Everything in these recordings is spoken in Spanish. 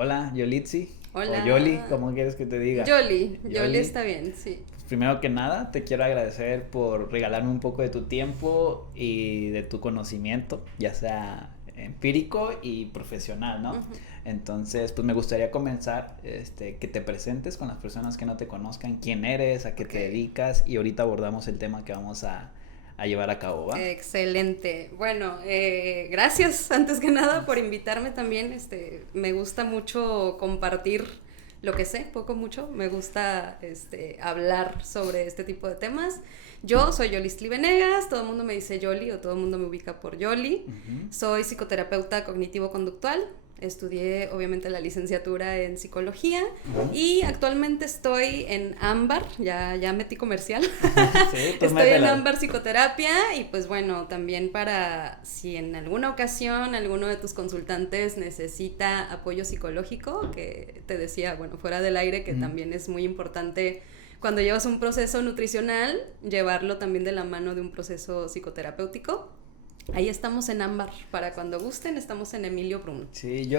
Hola, Yolitzi. Hola. O Yoli, ¿cómo quieres que te diga? Yoli está bien, sí. Pues primero que nada, te quiero agradecer por regalarme un poco de tu tiempo y de tu conocimiento, ya sea empírico y profesional, ¿no? Ujú. Entonces, pues me gustaría comenzar, que te presentes con las personas que no te conozcan, quién eres, a qué Ok. te dedicas, y ahorita abordamos el tema que vamos a llevar a cabo, ¿va? Excelente. Bueno, gracias antes que nada por invitarme también. Me gusta mucho compartir lo que sé, poco mucho. Me gusta hablar sobre este tipo de temas. Yo soy Yolistli Venegas, todo el mundo me dice Yoli o todo el mundo me ubica por Yoli. Ujú. Soy psicoterapeuta cognitivo-conductual. Estudié obviamente la licenciatura en psicología y actualmente estoy en Ámbar, ya metí comercial. Sí, pues Estoy en métela. Ámbar Psicoterapia y pues bueno, también para si en alguna ocasión alguno de tus consultantes necesita apoyo psicológico, que te decía, bueno, fuera del aire, que también es muy importante cuando llevas un proceso nutricional, llevarlo también de la mano de un proceso psicoterapéutico. Ahí estamos en Ámbar, para cuando gusten, estamos en Emilio Bruno. Sí,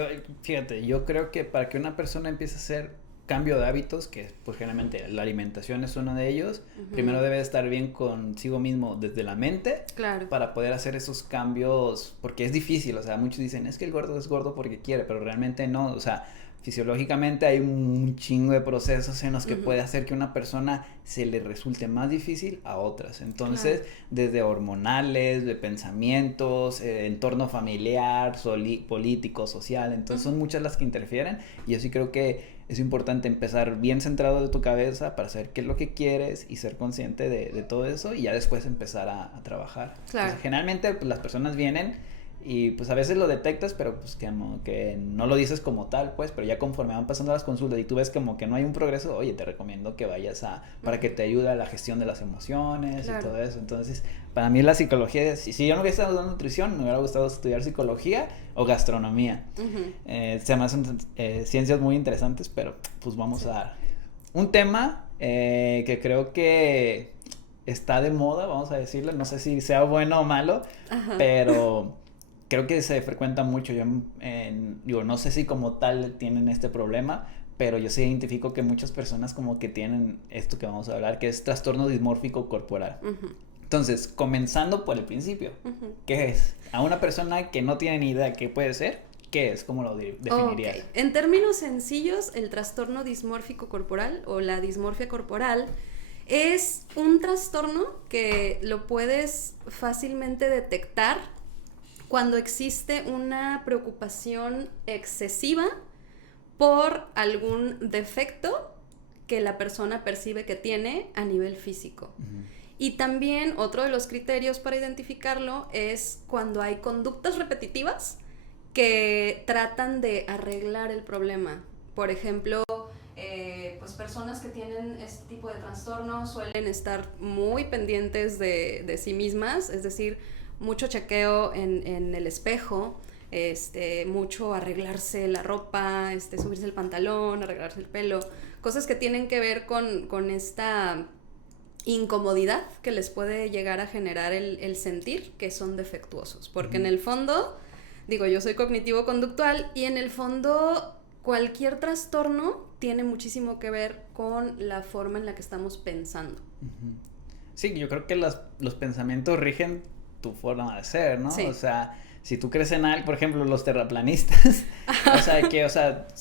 fíjate, yo creo que para que una persona empiece a hacer cambio de hábitos, que pues generalmente la alimentación es uno de ellos, primero debe estar bien consigo mismo desde la mente Claro. para poder hacer esos cambios, porque es difícil, o sea, muchos dicen, es que el gordo es gordo porque quiere, pero realmente no, o sea, fisiológicamente hay un chingo de procesos en los que puede hacer que una persona se le resulte más difícil a otras. Entonces, Claro. desde hormonales, de pensamientos, entorno familiar, político, social, entonces son muchas las que interfieren y yo sí creo que es importante empezar bien centrado de tu cabeza para saber qué es lo que quieres y ser consciente de todo eso y ya después empezar a trabajar. Claro. Entonces, generalmente pues, las personas vienen y pues a veces lo detectas, pero pues que no lo dices como tal, pues, pero ya conforme van pasando las consultas y tú ves como que no hay un progreso, oye, te recomiendo que vayas para que te ayude a la gestión de las emociones y Claro. todo eso. Entonces, para mí la psicología, si yo no hubiera estado dando nutrición, me hubiera gustado estudiar psicología o gastronomía. Se me hacen ciencias muy interesantes, pero pues vamos a dar un tema que creo que está de moda, vamos a decirlo, no sé si sea bueno o malo, pero creo que se frecuenta mucho. Digo, no sé si como tal tienen este problema, pero yo sí identifico que muchas personas como que tienen esto que vamos a hablar, que es trastorno dismórfico corporal. Entonces, comenzando por el principio, ¿qué es? A una persona que no tiene ni idea de qué puede ser, ¿qué es? ¿Cómo lo definirías? Ok, en términos sencillos, el trastorno dismórfico corporal o la dismorfia corporal es un trastorno que lo puedes fácilmente detectar cuando existe una preocupación excesiva por algún defecto que la persona percibe que tiene a nivel físico. Y también otro de los criterios para identificarlo es cuando hay conductas repetitivas que tratan de arreglar el problema. Por ejemplo, pues personas que tienen este tipo de trastornos suelen estar muy pendientes de sí mismas, es decir, mucho chequeo en el espejo, mucho arreglarse la ropa, subirse el pantalón, arreglarse el pelo, cosas que tienen que ver con esta incomodidad que les puede llegar a generar el sentir que son defectuosos, porque en el fondo, digo, yo soy cognitivo-conductual y en el fondo cualquier trastorno tiene muchísimo que ver con la forma en la que estamos pensando. Sí, yo creo que los pensamientos rigen tu forma de ser, ¿no? Sí. O sea, si tú crees en algo, por ejemplo, los terraplanistas,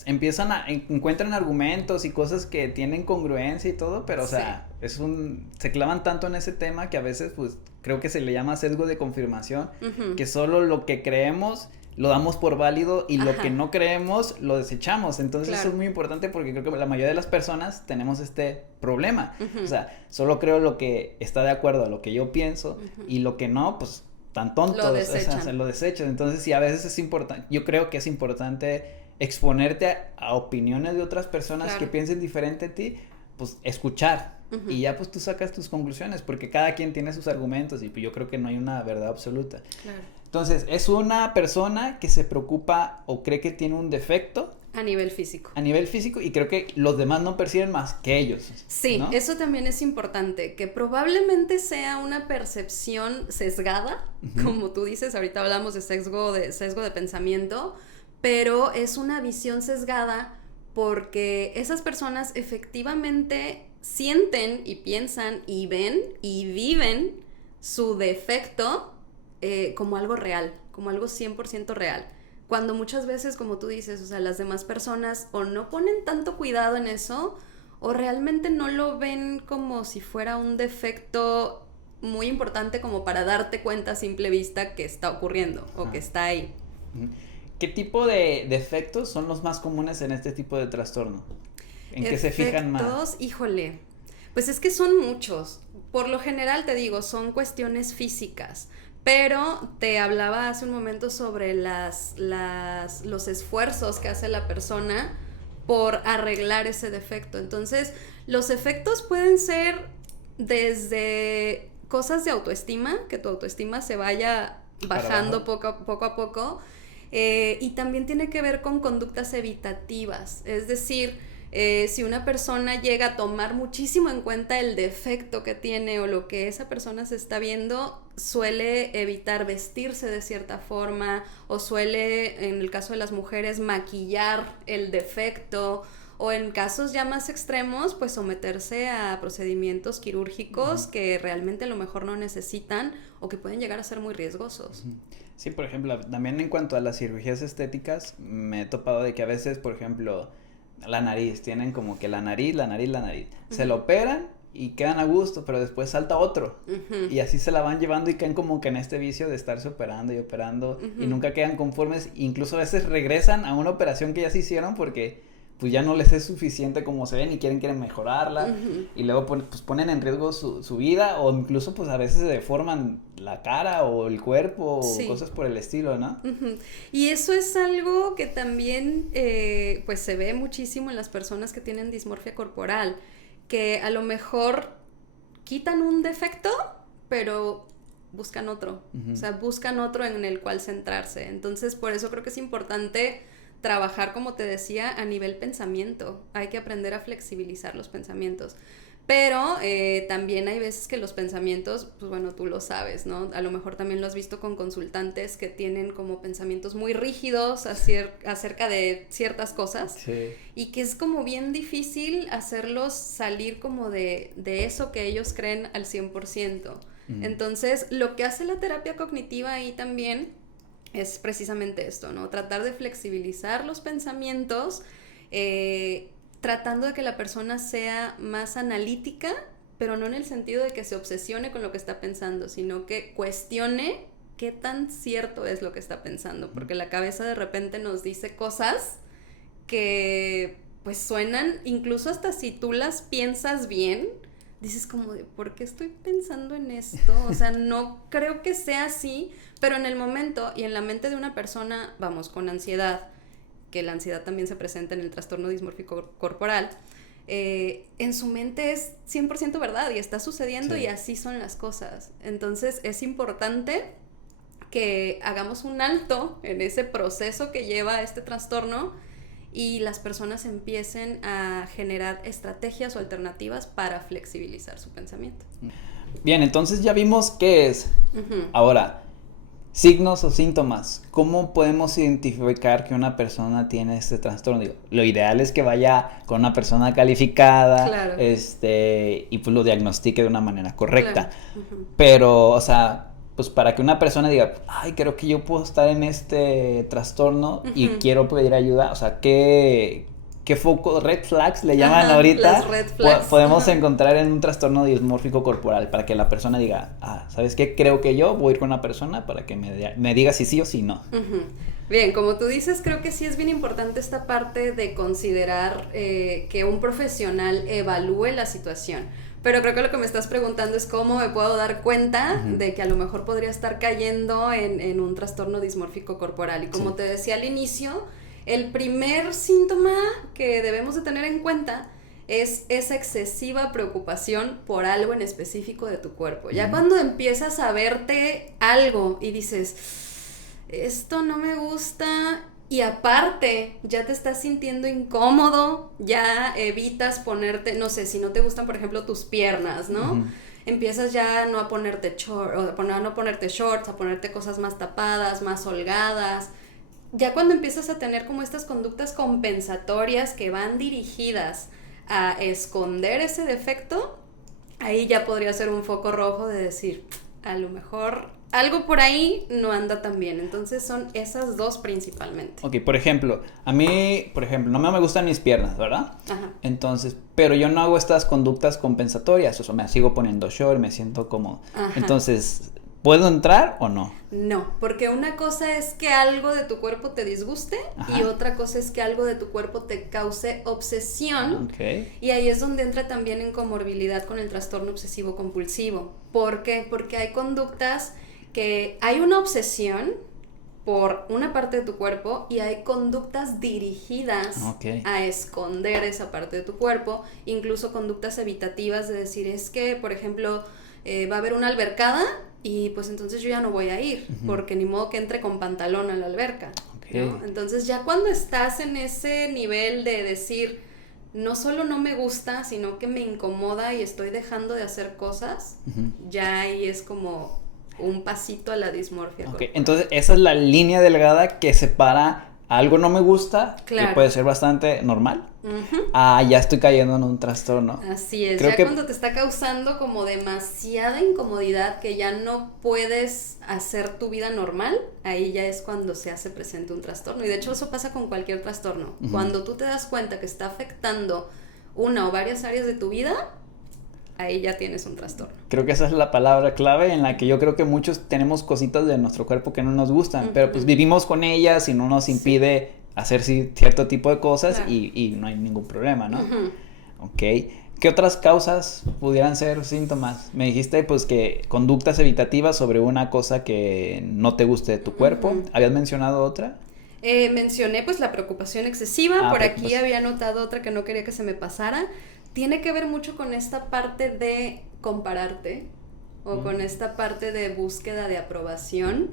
encuentran argumentos y cosas que tienen congruencia y todo, pero, o sea, se clavan tanto en ese tema que a veces, pues, creo que se le llama sesgo de confirmación, que solo lo que creemos lo damos por válido y lo que no creemos lo desechamos. Entonces eso es muy importante porque creo que la mayoría de las personas tenemos este problema. O sea, solo creo lo que está de acuerdo a lo que yo pienso y lo que no, pues tan tontos, lo desechan. O sea, lo desechan. Entonces sí, a veces es importante, yo creo que es importante exponerte a opiniones de otras personas que piensen diferente a ti, pues escuchar. Y ya pues tú sacas tus conclusiones porque cada quien tiene sus argumentos y yo creo que no hay una verdad absoluta. Entonces, es una persona que se preocupa o cree que tiene un defecto a nivel físico. A nivel físico y creo que los demás no perciben más que ellos. Sí, ¿no? Eso también es importante, que probablemente sea una percepción sesgada, como tú dices, ahorita hablamos de sesgo de pensamiento, pero es una visión sesgada porque esas personas efectivamente sienten y piensan y ven y viven su defecto como algo real, como algo 100% real. Cuando muchas veces, como tú dices, o sea, las demás personas o no ponen tanto cuidado en eso o realmente no lo ven como si fuera un defecto muy importante como para darte cuenta a simple vista que está ocurriendo o que está ahí. ¿Qué tipo de defectos son los más comunes en este tipo de trastorno? ¿En qué se fijan más? Híjole, pues es que son muchos. Por lo general, te digo, son cuestiones físicas. Pero te hablaba hace un momento sobre los esfuerzos que hace la persona por arreglar ese defecto. Entonces, los efectos pueden ser desde cosas de autoestima, que tu autoestima se vaya bajando poco a poco, y también tiene que ver con conductas evitativas, es decir, si una persona llega a tomar muchísimo en cuenta el defecto que tiene o lo que esa persona se está viendo, suele evitar vestirse de cierta forma o suele, en el caso de las mujeres, maquillar el defecto, o en casos ya más extremos, pues someterse a procedimientos quirúrgicos que realmente a lo mejor no necesitan o que pueden llegar a ser muy riesgosos. Sí, por ejemplo, también en cuanto a las cirugías estéticas, me he topado de que a veces, por ejemplo, la nariz, tienen como que la nariz, se lo operan y quedan a gusto, pero después salta otro, y así se la van llevando y caen como que en este vicio de estarse operando y operando, y nunca quedan conformes, incluso a veces regresan a una operación que ya se hicieron porque pues ya no les es suficiente como se ven y quieren mejorarla, y luego pues ponen en riesgo su vida, o incluso pues a veces se deforman la cara o el cuerpo, o cosas por el estilo, ¿no? Y eso es algo que también pues se ve muchísimo en las personas que tienen dismorfia corporal, que a lo mejor quitan un defecto, pero buscan otro, o sea, buscan otro en el cual centrarse. Entonces, por eso creo que es importante trabajar, como te decía, a nivel pensamiento. Hay que aprender a flexibilizar los pensamientos. Pero también hay veces que los pensamientos, pues bueno, tú lo sabes, ¿no? A lo mejor también lo has visto con consultantes que tienen como pensamientos muy rígidos acerca de ciertas cosas. Sí. Y que es como bien difícil hacerlos salir como de eso que ellos creen al 100%. Entonces, lo que hace la terapia cognitiva ahí también es precisamente esto, ¿no? Tratar de flexibilizar los pensamientos, tratando de que la persona sea más analítica, pero no en el sentido de que se obsesione con lo que está pensando, sino que cuestione qué tan cierto es lo que está pensando, porque la cabeza de repente nos dice cosas que pues suenan, incluso hasta si tú las piensas bien, dices como de, ¿por qué estoy pensando en esto? O sea, no creo que sea así, pero en el momento y en la mente de una persona, vamos, con ansiedad, que la ansiedad también se presenta en el trastorno dismórfico corporal, en su mente es 100% verdad y está sucediendo y así son las cosas. Entonces es importante que hagamos un alto en ese proceso que lleva este trastorno y las personas empiecen a generar estrategias o alternativas para flexibilizar su pensamiento. Bien, entonces ya vimos qué es. Ahora, signos o síntomas. ¿Cómo podemos identificar que una persona tiene este trastorno? Digo, lo ideal es que vaya con una persona calificada, claro, y pues lo diagnostique de una manera correcta. Claro. Pero, o sea, pues para que una persona diga, ay, creo que yo puedo estar en este trastorno y quiero pedir ayuda, o sea, ¿qué foco, red flags le llaman ahorita? Las red flags. Podemos encontrar en un trastorno dismórfico corporal para que la persona diga, ¿sabes qué? Creo que yo voy a ir con una persona para que me diga si sí o si no. Bien, como tú dices, creo que sí es bien importante esta parte de considerar que un profesional evalúe la situación. Pero creo que lo que me estás preguntando es cómo me puedo dar cuenta de que a lo mejor podría estar cayendo en un trastorno dismórfico corporal. Y como te decía al inicio, el primer síntoma que debemos de tener en cuenta es esa excesiva preocupación por algo en específico de tu cuerpo. Ya cuando empiezas a verte algo y dices, esto no me gusta, y aparte ya te estás sintiendo incómodo, ya evitas ponerte, no sé, si no te gustan por ejemplo tus piernas, ¿no? Empiezas ya no a ponerte shorts, a ponerte cosas más tapadas, más holgadas. ya cuando empiezas a tener como estas conductas compensatorias que van dirigidas a esconder ese defecto, ahí ya podría ser un foco rojo de decir, a lo mejor algo por ahí no anda tan bien. Entonces son esas dos principalmente. Ok, por ejemplo, a mí, no me gustan mis piernas, ¿verdad? Ajá. Entonces, pero yo no hago estas conductas compensatorias, o sea, me sigo poniendo short, me siento como... Ajá. Entonces, ¿puedo entrar o no? No, porque una cosa es que algo de tu cuerpo te disguste. Ajá. Y otra cosa es que algo de tu cuerpo te cause obsesión. Okay. Y ahí es donde entra también en comorbilidad con el trastorno obsesivo compulsivo. ¿Por qué? Porque hay conductas que hay una obsesión por una parte de tu cuerpo y hay conductas dirigidas a esconder esa parte de tu cuerpo, incluso conductas evitativas de decir, es que, por ejemplo, va a haber una albercada y pues entonces yo ya no voy a ir, porque ni modo que entre con pantalón a la alberca, ¿no? Entonces ya cuando estás en ese nivel de decir, no solo no me gusta, sino que me incomoda y estoy dejando de hacer cosas, ya ahí es como un pasito a la dismorfia. Entonces esa es la línea delgada que separa algo no me gusta, que puede ser bastante normal, ya estoy cayendo en un trastorno. Así es, creo ya que cuando te está causando como demasiada incomodidad que ya no puedes hacer tu vida normal, ahí ya es cuando se hace presente un trastorno. Y de hecho eso pasa con cualquier trastorno. Cuando tú te das cuenta que está afectando una o varias áreas de tu vida, ahí ya tienes un trastorno. Creo que esa es la palabra clave en la que yo creo que muchos tenemos cositas de nuestro cuerpo que no nos gustan, pero pues vivimos con ellas y no nos impide hacer cierto tipo de cosas y no hay ningún problema, ¿no? Ok. ¿Qué otras causas pudieran ser síntomas? Me dijiste pues que conductas evitativas sobre una cosa que no te guste de tu cuerpo. ¿Habías mencionado otra? Mencioné pues la preocupación excesiva, por aquí había notado otra que no quería que se me pasara. Tiene que ver mucho con esta parte de compararte o con esta parte de búsqueda de aprobación,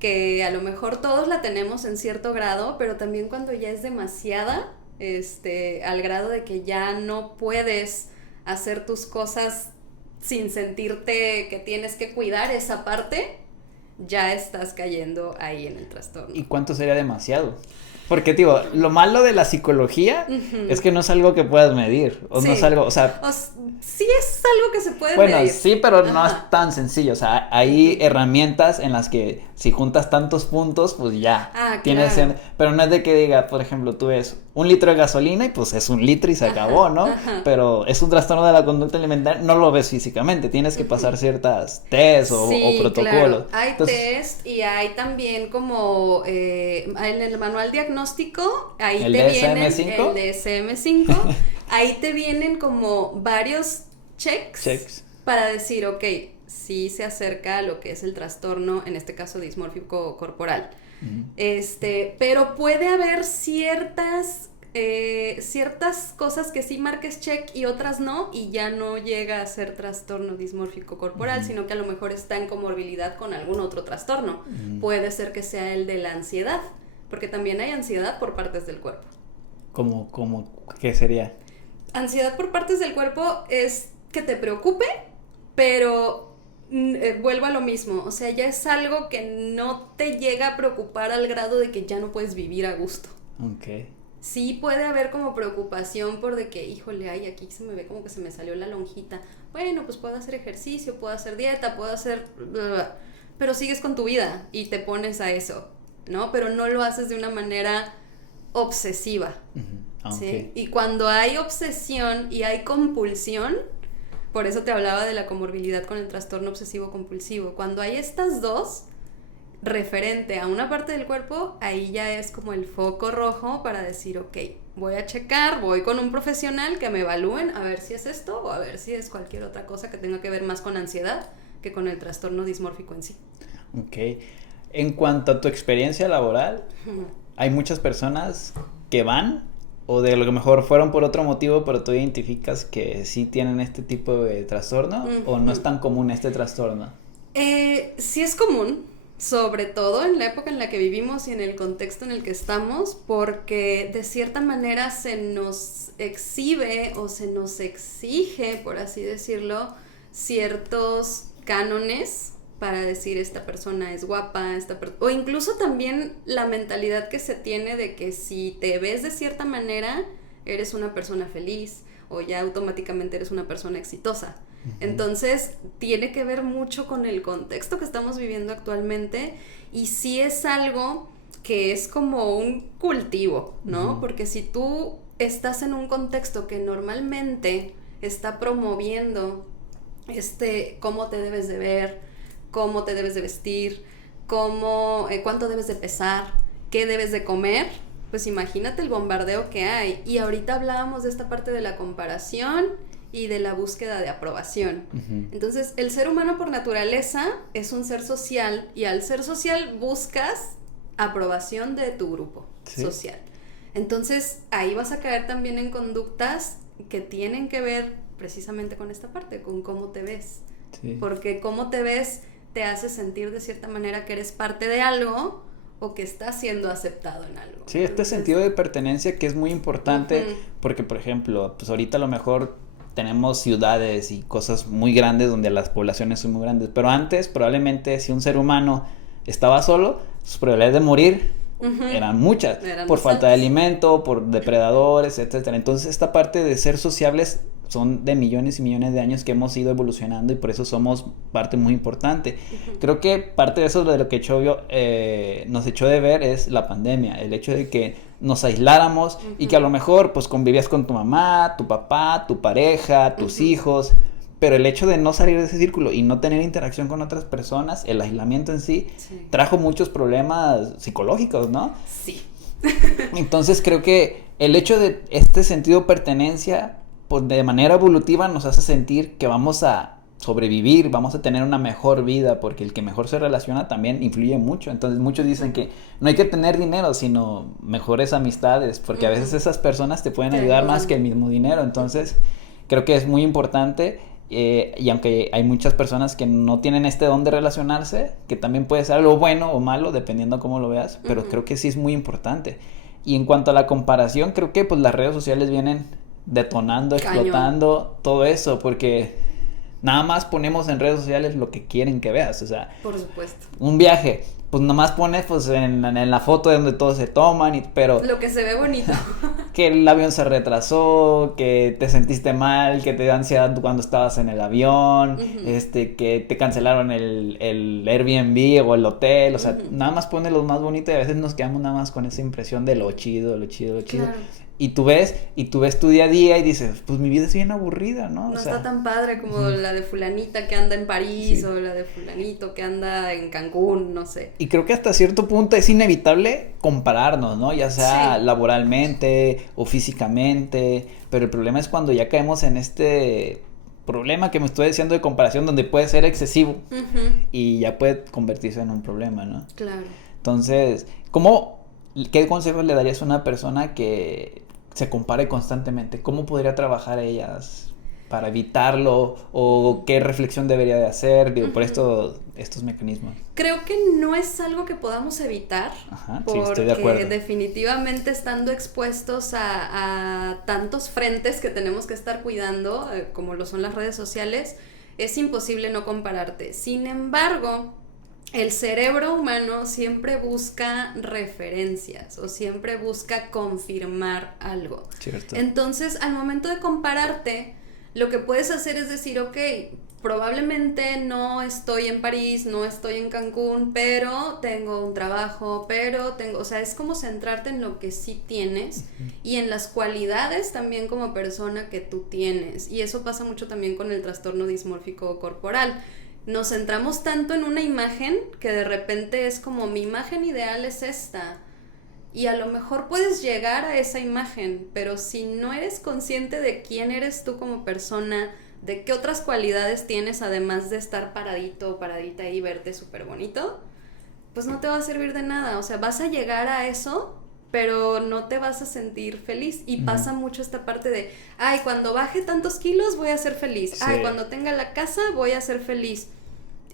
que a lo mejor todos la tenemos en cierto grado, pero también cuando ya es demasiada, al grado de que ya no puedes hacer tus cosas sin sentirte que tienes que cuidar esa parte, ya estás cayendo ahí en el trastorno. ¿Y cuánto sería demasiado? Porque, tío, lo malo de la psicología es que no es algo que puedas medir. O no es algo, o sea... sí es algo que se puede medir. Bueno, sí, pero no es tan sencillo. O sea, hay herramientas en las que si juntas tantos puntos, pues ya. Tienes pero no es de que diga, por ejemplo, tú ves 1 litro de gasolina y pues es 1 litro y se acabó, ¿no? Pero es un trastorno de la conducta alimentaria, no lo ves físicamente. Tienes que pasar ciertas test o protocolos. Claro. Hay test y hay también como en el manual diagnóstico, ahí ¿El te vienen DSM-5? el DSM-5, ahí te vienen como varios checks para decir, ok, sí se acerca a lo que es el trastorno, en este caso dismórfico corporal. Pero puede haber ciertas cosas que sí marques check y otras no, y ya no llega a ser trastorno dismórfico corporal, sino que a lo mejor está en comorbilidad con algún otro trastorno. Puede ser que sea el de la ansiedad, porque también hay ansiedad por partes del cuerpo. ¿Cómo qué sería? Ansiedad por partes del cuerpo es que te preocupe, pero vuelvo a lo mismo, o sea, ya es algo que no te llega a preocupar al grado de que ya no puedes vivir a gusto. Sí puede haber como preocupación por de que, híjole, ay, aquí se me ve como que se me salió la lonjita. Bueno, pues puedo hacer ejercicio, puedo hacer dieta, puedo hacer... pero sigues con tu vida y te pones a eso, ¿no? Pero no lo haces de una manera obsesiva, ¿sí? Y cuando hay obsesión y hay compulsión, por eso te hablaba de la comorbilidad con el trastorno obsesivo compulsivo, cuando hay estas dos referente a una parte del cuerpo, ahí ya es como el foco rojo para decir, ok, voy a checar, voy con un profesional que me evalúen a ver si es esto o a ver si es cualquier otra cosa que tenga que ver más con ansiedad que con el trastorno dismórfico en sí. En cuanto a tu experiencia laboral, hay muchas personas que van o de lo que mejor fueron por otro motivo, pero tú identificas que sí tienen este tipo de trastorno o no es tan común este trastorno. Sí es común, sobre todo en la época en la que vivimos y en el contexto en el que estamos, porque de cierta manera se nos exhibe o se nos exige, por así decirlo, ciertos cánones para decir esta persona es guapa, o incluso también la mentalidad que se tiene de que si te ves de cierta manera, eres una persona feliz o ya automáticamente eres una persona exitosa. Entonces, tiene que ver mucho con el contexto que estamos viviendo actualmente y sí es algo que es como un cultivo, ¿no? Porque si tú estás en un contexto que normalmente está promoviendo cómo te debes de ver, cómo te debes de vestir, cuánto debes de pesar, qué debes de comer, pues imagínate el bombardeo que hay. Y ahorita hablábamos de esta parte de la comparación y de la búsqueda de aprobación. Entonces, el ser humano por naturaleza es un ser social y al ser social buscas aprobación de tu grupo social. Entonces, ahí vas a caer también en conductas que tienen que ver precisamente con esta parte, con cómo te ves. Porque cómo te ves te hace sentir de cierta manera que eres parte de algo o que estás siendo aceptado en algo. Sí, entonces, sentido de pertenencia que es muy importante, porque por ejemplo, pues ahorita a lo mejor tenemos ciudades y cosas muy grandes donde las poblaciones son muy grandes, pero antes probablemente si un ser humano estaba solo, sus probabilidades de morir eran muchas, por falta de alimento, por depredadores, etcétera. Entonces esta parte de ser sociables son de millones y millones de años que hemos ido evolucionando y por eso somos parte muy importante. Creo que parte de eso de lo que nos echó de ver es la pandemia, el hecho de que nos aisláramos y que a lo mejor pues convivías con tu mamá, tu papá, tu pareja, tus hijos, pero el hecho de no salir de ese círculo y no tener interacción con otras personas, el aislamiento en sí, trajo muchos problemas psicológicos, ¿no? Sí. Entonces creo que el hecho de este sentido de pertenencia, pues de manera evolutiva nos hace sentir que vamos a sobrevivir, vamos a tener una mejor vida, porque el que mejor se relaciona también influye mucho. Entonces muchos dicen que no hay que tener dinero, sino mejores amistades, porque a veces esas personas te pueden ayudar más que el mismo dinero. Entonces creo que es muy importante. Y aunque hay muchas personas que no tienen este don de relacionarse, que también puede ser algo bueno o malo, dependiendo cómo lo veas, pero creo que sí es muy importante. Y en cuanto a la comparación, creo que pues las redes sociales vienen detonando, explotando todo eso, porque nada más ponemos en redes sociales lo que quieren que veas, o sea, por supuesto, un viaje, pues nada más pones pues en la foto de donde todos se toman, pero lo que se ve bonito, que el avión se retrasó, que te sentiste mal, que te dio ansiedad cuando estabas en el avión, que te cancelaron el Airbnb o el hotel, o sea, nada más pones lo más bonito y a veces nos quedamos nada más con esa impresión de lo chido. Claro. Y tú ves tu día a día y dices, pues mi vida es bien aburrida, ¿no? No está tan padre como la de fulanita que anda en París o la de fulanito que anda en Cancún, no sé. Y creo que hasta cierto punto es inevitable compararnos, ¿no? Ya sea laboralmente o físicamente, pero el problema es cuando ya caemos en este problema que me estoy diciendo de comparación donde puede ser excesivo y ya puede convertirse en un problema, ¿no? Claro. Entonces, ¿qué consejos le darías a una persona que se compare constantemente? ¿Cómo podría trabajar ellas para evitarlo? ¿O qué reflexión debería de hacer? Digo, por estos mecanismos. Creo que no es algo que podamos evitar. Sí, estoy de acuerdo. Porque definitivamente estando expuestos a tantos frentes que tenemos que estar cuidando, como lo son las redes sociales, es imposible no compararte. Sin embargo, el cerebro humano siempre busca referencias o siempre busca confirmar algo. Cierto. Entonces, al momento de compararte, lo que puedes hacer es decir, ok, probablemente no estoy en París, no estoy en Cancún, pero tengo un trabajo, o sea, es como centrarte en lo que sí tienes y en las cualidades también como persona que tú tienes. Y eso pasa mucho también con el trastorno dismórfico corporal. Nos centramos tanto en una imagen que de repente es como mi imagen ideal es esta y a lo mejor puedes llegar a esa imagen, pero si no eres consciente de quién eres tú como persona, de qué otras cualidades tienes además de estar paradito o paradita ahí y verte súper bonito, pues no te va a servir de nada. O sea, vas a llegar a eso, pero no te vas a sentir feliz. Y pasa mucho esta parte de, ay, cuando baje tantos kilos voy a ser feliz. Ay, cuando tenga la casa voy a ser feliz.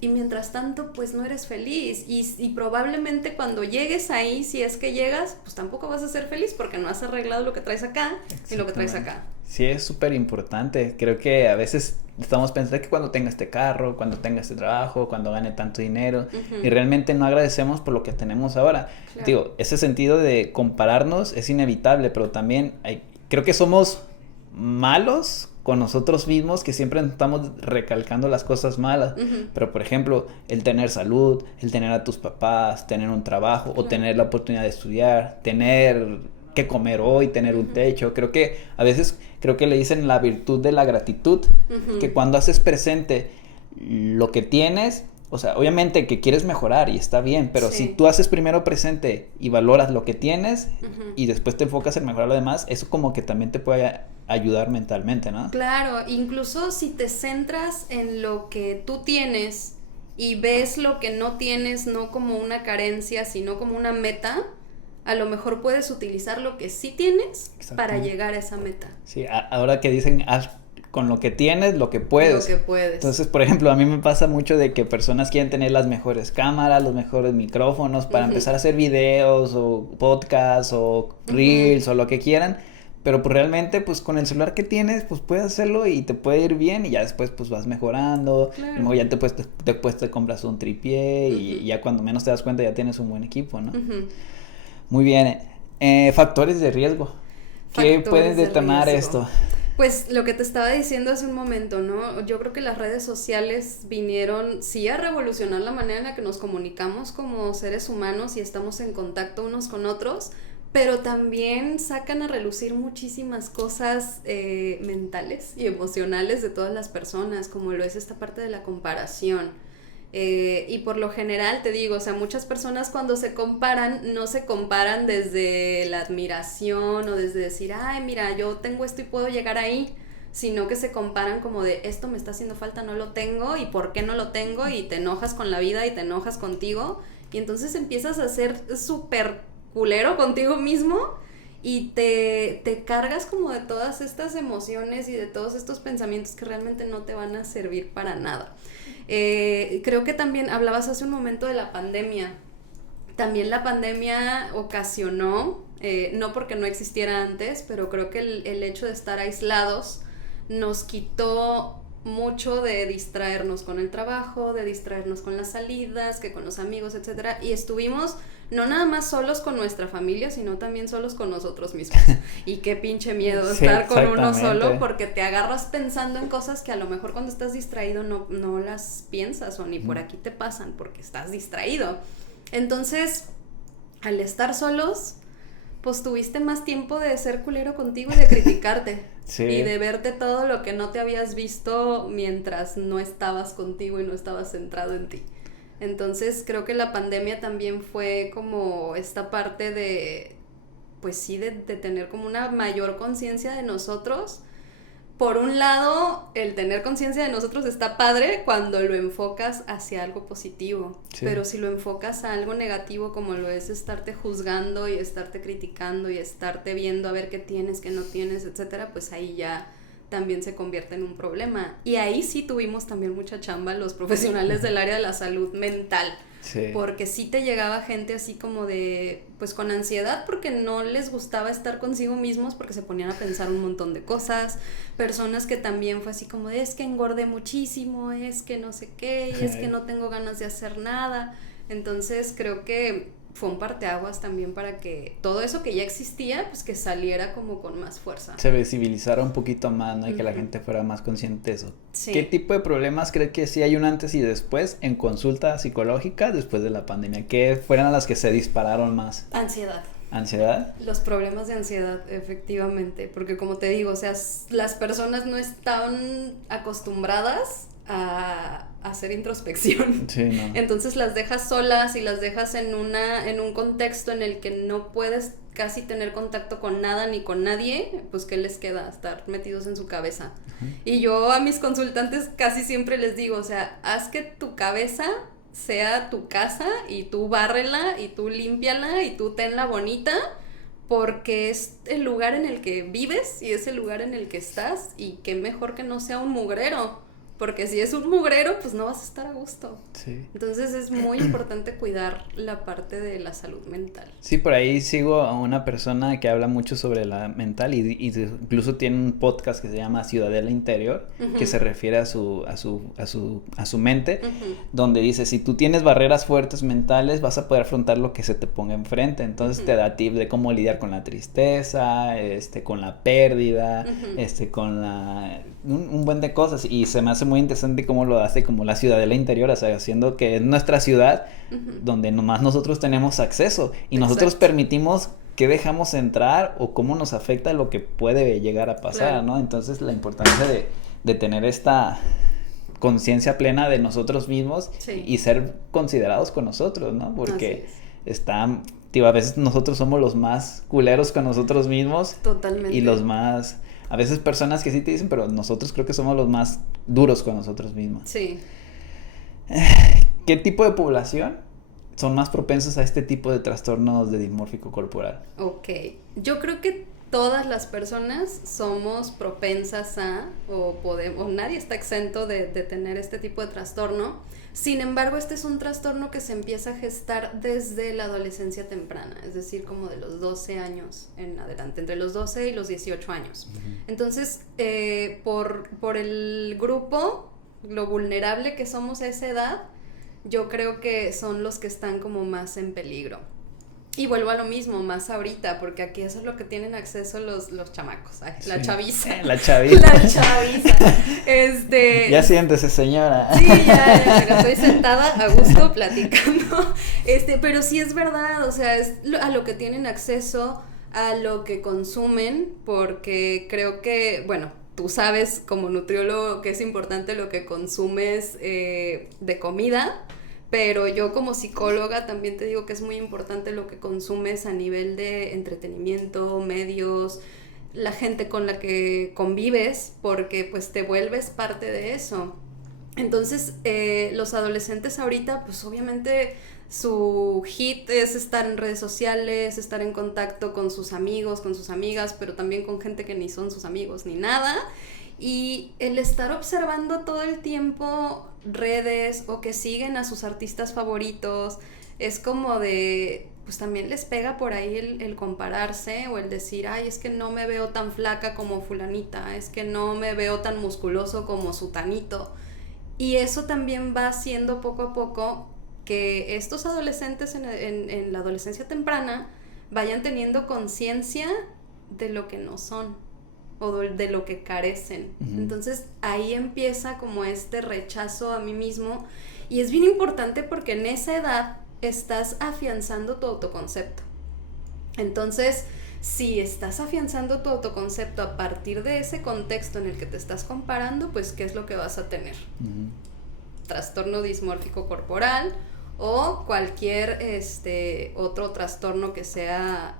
y mientras tanto pues no eres feliz y probablemente cuando llegues ahí, si es que llegas, pues tampoco vas a ser feliz porque no has arreglado lo que traes acá y lo que traes acá. Sí, es súper importante. Creo que a veces estamos pensando que cuando tenga este carro, cuando tenga este trabajo, cuando gane tanto dinero, y realmente no agradecemos por lo que tenemos ahora. Claro. Digo, ese sentido de compararnos es inevitable, pero también creo que somos malos con nosotros mismos, que siempre estamos recalcando las cosas malas. Pero por ejemplo, el tener salud, el tener a tus papás, tener un trabajo, o tener la oportunidad de estudiar, tener que comer hoy, tener un techo. Creo que a veces le dicen la virtud de la gratitud, que cuando haces presente lo que tienes, o sea, obviamente que quieres mejorar y está bien, pero si tú haces primero presente y valoras lo que tienes y después te enfocas en mejorar lo demás, eso como que también te puede ayudar mentalmente, ¿no? Claro, incluso si te centras en lo que tú tienes y ves lo que no tienes no como una carencia, sino como una meta, a lo mejor puedes utilizar lo que sí tienes para llegar a esa meta. Sí, ahora que dicen, haz con lo que tienes, lo que puedes. Lo que puedes. Entonces, por ejemplo, a mí me pasa mucho de que personas quieren tener las mejores cámaras, los mejores micrófonos para empezar a hacer videos o podcasts o reels o lo que quieran, pero pues realmente pues con el celular que tienes pues puedes hacerlo y te puede ir bien y ya después pues vas mejorando, y luego ya después te compras un tripié y ya cuando menos te das cuenta ya tienes un buen equipo, ¿no? Muy bien. Factores de riesgo. ¿Qué pueden detonar esto? Pues lo que te estaba diciendo hace un momento, ¿no? Yo creo que las redes sociales vinieron, sí, a revolucionar la manera en la que nos comunicamos como seres humanos y estamos en contacto unos con otros, pero también sacan a relucir muchísimas cosas mentales y emocionales de todas las personas, como lo es esta parte de la comparación. Y por lo general te digo, o sea, muchas personas cuando se comparan, no se comparan desde la admiración o desde decir, ay, mira, yo tengo esto y puedo llegar ahí, sino que se comparan como de, esto me está haciendo falta, no lo tengo, y por qué no lo tengo, y te enojas con la vida y te enojas contigo, y entonces empiezas a ser súper culero contigo mismo y te cargas como de todas estas emociones y de todos estos pensamientos que realmente no te van a servir para nada. Creo que también hablabas hace un momento de la pandemia. También la pandemia ocasionó, no porque no existiera antes, pero creo que el hecho de estar aislados nos quitó mucho de distraernos con el trabajo, de distraernos con las salidas, que con los amigos, etcétera, y estuvimos no nada más solos con nuestra familia, sino también solos con nosotros mismos. Y qué pinche miedo estar con uno solo, porque te agarras pensando en cosas que a lo mejor cuando estás distraído no las piensas o ni por aquí te pasan porque estás distraído. Entonces, al estar solos, pues tuviste más tiempo de ser culero contigo y de criticarte. Y de verte todo lo que no te habías visto mientras no estabas contigo y no estabas centrado en ti. Entonces creo que la pandemia también fue como esta parte de, pues sí, de tener como una mayor conciencia de nosotros. Por un lado, el tener conciencia de nosotros está padre cuando lo enfocas hacia algo positivo, pero si lo enfocas a algo negativo como lo es estarte juzgando y estarte criticando y estarte viendo a ver qué tienes, qué no tienes, etcétera, pues ahí ya también se convierte en un problema. Y ahí sí tuvimos también mucha chamba los profesionales del área de la salud mental. Porque sí te llegaba gente así como de, pues con ansiedad porque no les gustaba estar consigo mismos porque se ponían a pensar un montón de cosas, personas que también fue así como de, es que engordé muchísimo, es que no sé qué, y es que no tengo ganas de hacer nada. Entonces creo que fue un parteaguas también para que todo eso que ya existía, pues que saliera como con más fuerza. Se visibilizara un poquito más, ¿no? Y que la gente fuera más consciente de eso. ¿Qué tipo de problemas cree que sí hay un antes y después en consulta psicológica después de la pandemia? ¿Qué fueron las que se dispararon más? ¿Ansiedad? Los problemas de ansiedad, efectivamente, porque como te digo, o sea, las personas no están acostumbradas a hacer introspección. Entonces las dejas solas y las dejas en un contexto en el que no puedes casi tener contacto con nada ni con nadie, pues ¿qué les queda? Estar metidos en su cabeza. Y yo a mis consultantes casi siempre les digo, o sea, haz que tu cabeza sea tu casa y tú bárrela y tú límpiala y tú tenla bonita, porque es el lugar en el que vives y es el lugar en el que estás, y qué mejor que no sea un mugrero, porque si es un mugrero, pues no vas a estar a gusto. Sí. Entonces es muy importante cuidar la parte de la salud mental. Sí, por ahí sigo a una persona que habla mucho sobre la mental y incluso tiene un podcast que se llama Ciudadela Interior, que se refiere a su mente, donde dice, si tú tienes barreras fuertes mentales, vas a poder afrontar lo que se te ponga enfrente. Entonces te da tips de cómo lidiar con la tristeza, con la pérdida, con un buen de cosas, y se me hace muy interesante cómo lo hace como la Ciudadela Interior, o sea, haciendo que es nuestra ciudad donde nomás nosotros tenemos acceso y nosotros permitimos que dejamos entrar o cómo nos afecta lo que puede llegar a pasar, ¿no? Entonces la importancia de tener esta conciencia plena de nosotros mismos y ser considerados con nosotros, ¿no? Porque a veces nosotros somos los más culeros con nosotros mismos. Totalmente. Y los más, a veces personas que sí te dicen, pero nosotros creo que somos los más duros con nosotros mismos. Sí. ¿Qué tipo de población son más propensos a este tipo de trastornos de dismórfico corporal? Ok, yo creo que todas las personas somos propensas a, o nadie está exento de tener este tipo de trastorno. Sin embargo, este es un trastorno que se empieza a gestar desde la adolescencia temprana, es decir, como de los 12 años en adelante, entre los 12 y los 18 años. Entonces, por el grupo, lo vulnerable que somos a esa edad, yo creo que son los que están como más en peligro. Y vuelvo a lo mismo, más ahorita, porque aquí eso es lo que tienen acceso los chamacos. Ay, la chaviza. La chaviza. La chaviza. Ya siéntese, señora. Sí, ya estoy sentada a gusto platicando. Pero sí es verdad, o sea, es a lo que tienen acceso, a lo que consumen, porque creo que, bueno, tú sabes como nutriólogo que es importante lo que consumes de comida. Pero yo como psicóloga también te digo que es muy importante lo que consumes a nivel de entretenimiento, medios, la gente con la que convives, porque pues te vuelves parte de eso. Entonces, los adolescentes ahorita, pues obviamente su hit es estar en redes sociales, estar en contacto con sus amigos, con sus amigas, pero también con gente que ni son sus amigos ni nada. Y el estar observando todo el tiempo redes o que siguen a sus artistas favoritos, es como de, pues también les pega por ahí el compararse o el decir, ay, es que no me veo tan flaca como fulanita, es que no me veo tan musculoso como sutanito. Y eso también va haciendo poco a poco que estos adolescentes en la adolescencia temprana vayan teniendo conciencia de lo que no son o de lo que carecen. Entonces ahí empieza como este rechazo a mí mismo, y es bien importante porque en esa edad estás afianzando tu autoconcepto. Entonces, si estás afianzando tu autoconcepto a partir de ese contexto en el que te estás comparando, pues ¿qué es lo que vas a tener? Trastorno dismórfico corporal o cualquier otro trastorno que sea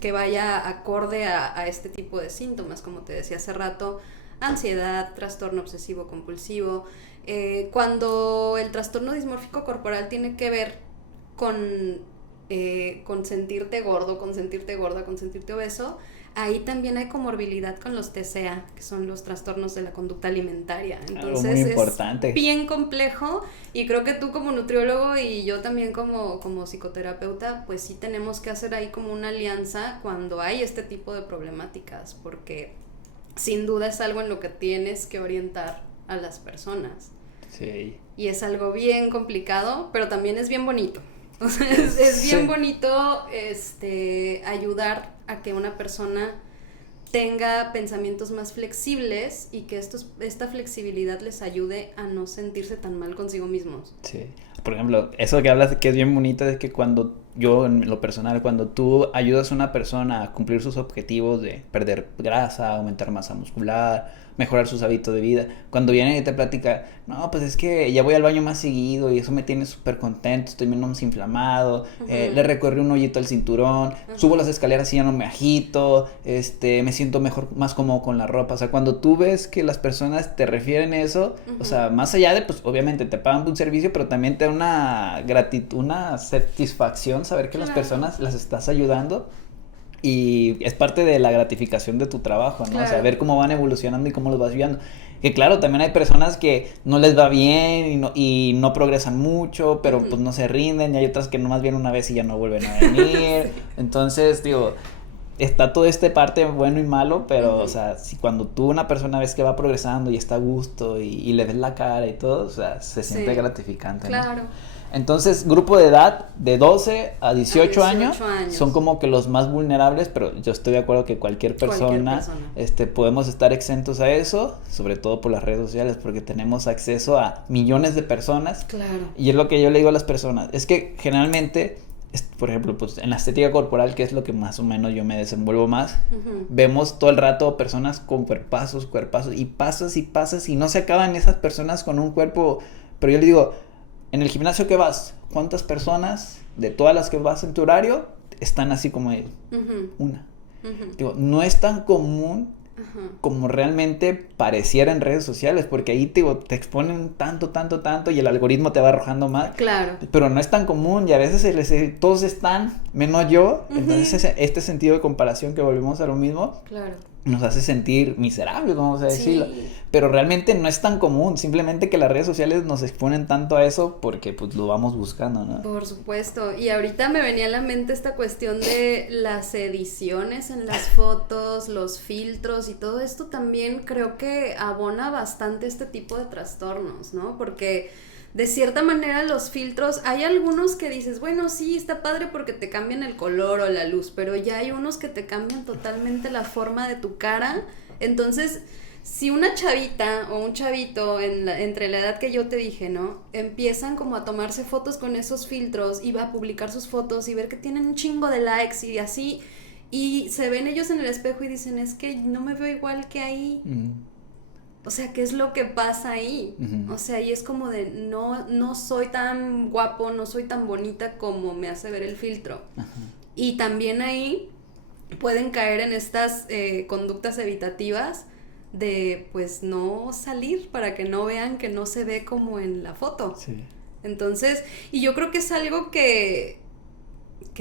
que vaya acorde a este tipo de síntomas, como te decía hace rato, ansiedad, trastorno obsesivo compulsivo. Cuando el trastorno dismórfico corporal tiene que ver con sentirte gordo, con sentirte gorda, con sentirte obeso, ahí también hay comorbilidad con los TCA, que son los trastornos de la conducta alimentaria. Entonces muy importante. Es bien complejo, y creo que tú como nutriólogo y yo también como psicoterapeuta, pues sí tenemos que hacer ahí como una alianza cuando hay este tipo de problemáticas, porque sin duda es algo en lo que tienes que orientar a las personas. Sí. Y es algo bien complicado, pero también es bien bonito. O sea, es bien bonito ayudar a que una persona tenga pensamientos más flexibles y que esta flexibilidad les ayude a no sentirse tan mal consigo mismos. Sí. Por ejemplo, eso que hablas que es bien bonito es que cuando yo, en lo personal, cuando tú ayudas a una persona a cumplir sus objetivos de perder grasa, aumentar masa muscular, mejorar sus hábitos de vida, cuando viene y te platica, no, pues es que ya voy al baño más seguido y eso me tiene súper contento, estoy menos inflamado, le recorrí un hoyito al cinturón, subo las escaleras y ya no me agito, me siento mejor, más cómodo con la ropa. O sea, cuando tú ves que las personas te refieren eso, o sea, más allá de, pues obviamente te pagan un servicio, pero también te da una gratitud, una satisfacción saber que las personas las estás ayudando. Y es parte de la gratificación de tu trabajo, ¿no? Claro. O sea, ver cómo van evolucionando y cómo los vas viendo. Que claro, también hay personas que no les va bien y no progresan mucho, pero pues no se rinden, y hay otras que nomás vienen una vez y ya no vuelven a venir. Sí. Entonces, digo, está todo este parte bueno y malo, pero, o sea, si cuando tú una persona ves que va progresando y está a gusto y le ves la cara y todo, o sea, se siente gratificante, ¿no? Claro. Entonces, grupo de edad de 12 a 18 años son como que los más vulnerables, pero yo estoy de acuerdo que cualquier persona. Podemos estar exentos a eso, sobre todo por las redes sociales, porque tenemos acceso a millones de personas. Claro. Y es lo que yo le digo a las personas, es que generalmente, por ejemplo, pues en la estética corporal, que es lo que más o menos yo me desenvuelvo más, vemos todo el rato personas con cuerpazos, y pasas y no se acaban esas personas con un cuerpo, pero yo le digo, en el gimnasio que vas, ¿cuántas personas de todas las que vas en tu horario están así como ellos? Una. Digo, no es tan común como realmente pareciera en redes sociales, porque ahí te exponen tanto y el algoritmo te va arrojando más. Claro. Pero no es tan común y a veces todos están, menos yo. Entonces este sentido de comparación que volvemos a lo mismo. Claro. Nos hace sentir miserables, vamos a decirlo. Sí. Pero realmente no es tan común, simplemente que las redes sociales nos exponen tanto a eso porque pues lo vamos buscando, ¿no? Por supuesto, y ahorita me venía a la mente esta cuestión de las ediciones en las fotos, los filtros y todo esto también creo que abona bastante este tipo de trastornos, ¿no? Porque de cierta manera los filtros, hay algunos que dices, bueno, sí, está padre porque te cambian el color o la luz, pero ya hay unos que te cambian totalmente la forma de tu cara. Entonces, si una chavita o un chavito entre la edad que yo te dije, ¿no? Empiezan como a tomarse fotos con esos filtros y va a publicar sus fotos y ver que tienen un chingo de likes y así, y se ven ellos en el espejo y dicen, es que no me veo igual que ahí. O sea, ¿qué es lo que pasa ahí? O sea, y es como de, no soy tan guapo, no soy tan bonita como me hace ver el filtro. Y también ahí pueden caer en estas conductas evitativas de, pues, no salir para que no vean que no se ve como en la foto. Sí. Entonces, y yo creo que es algo que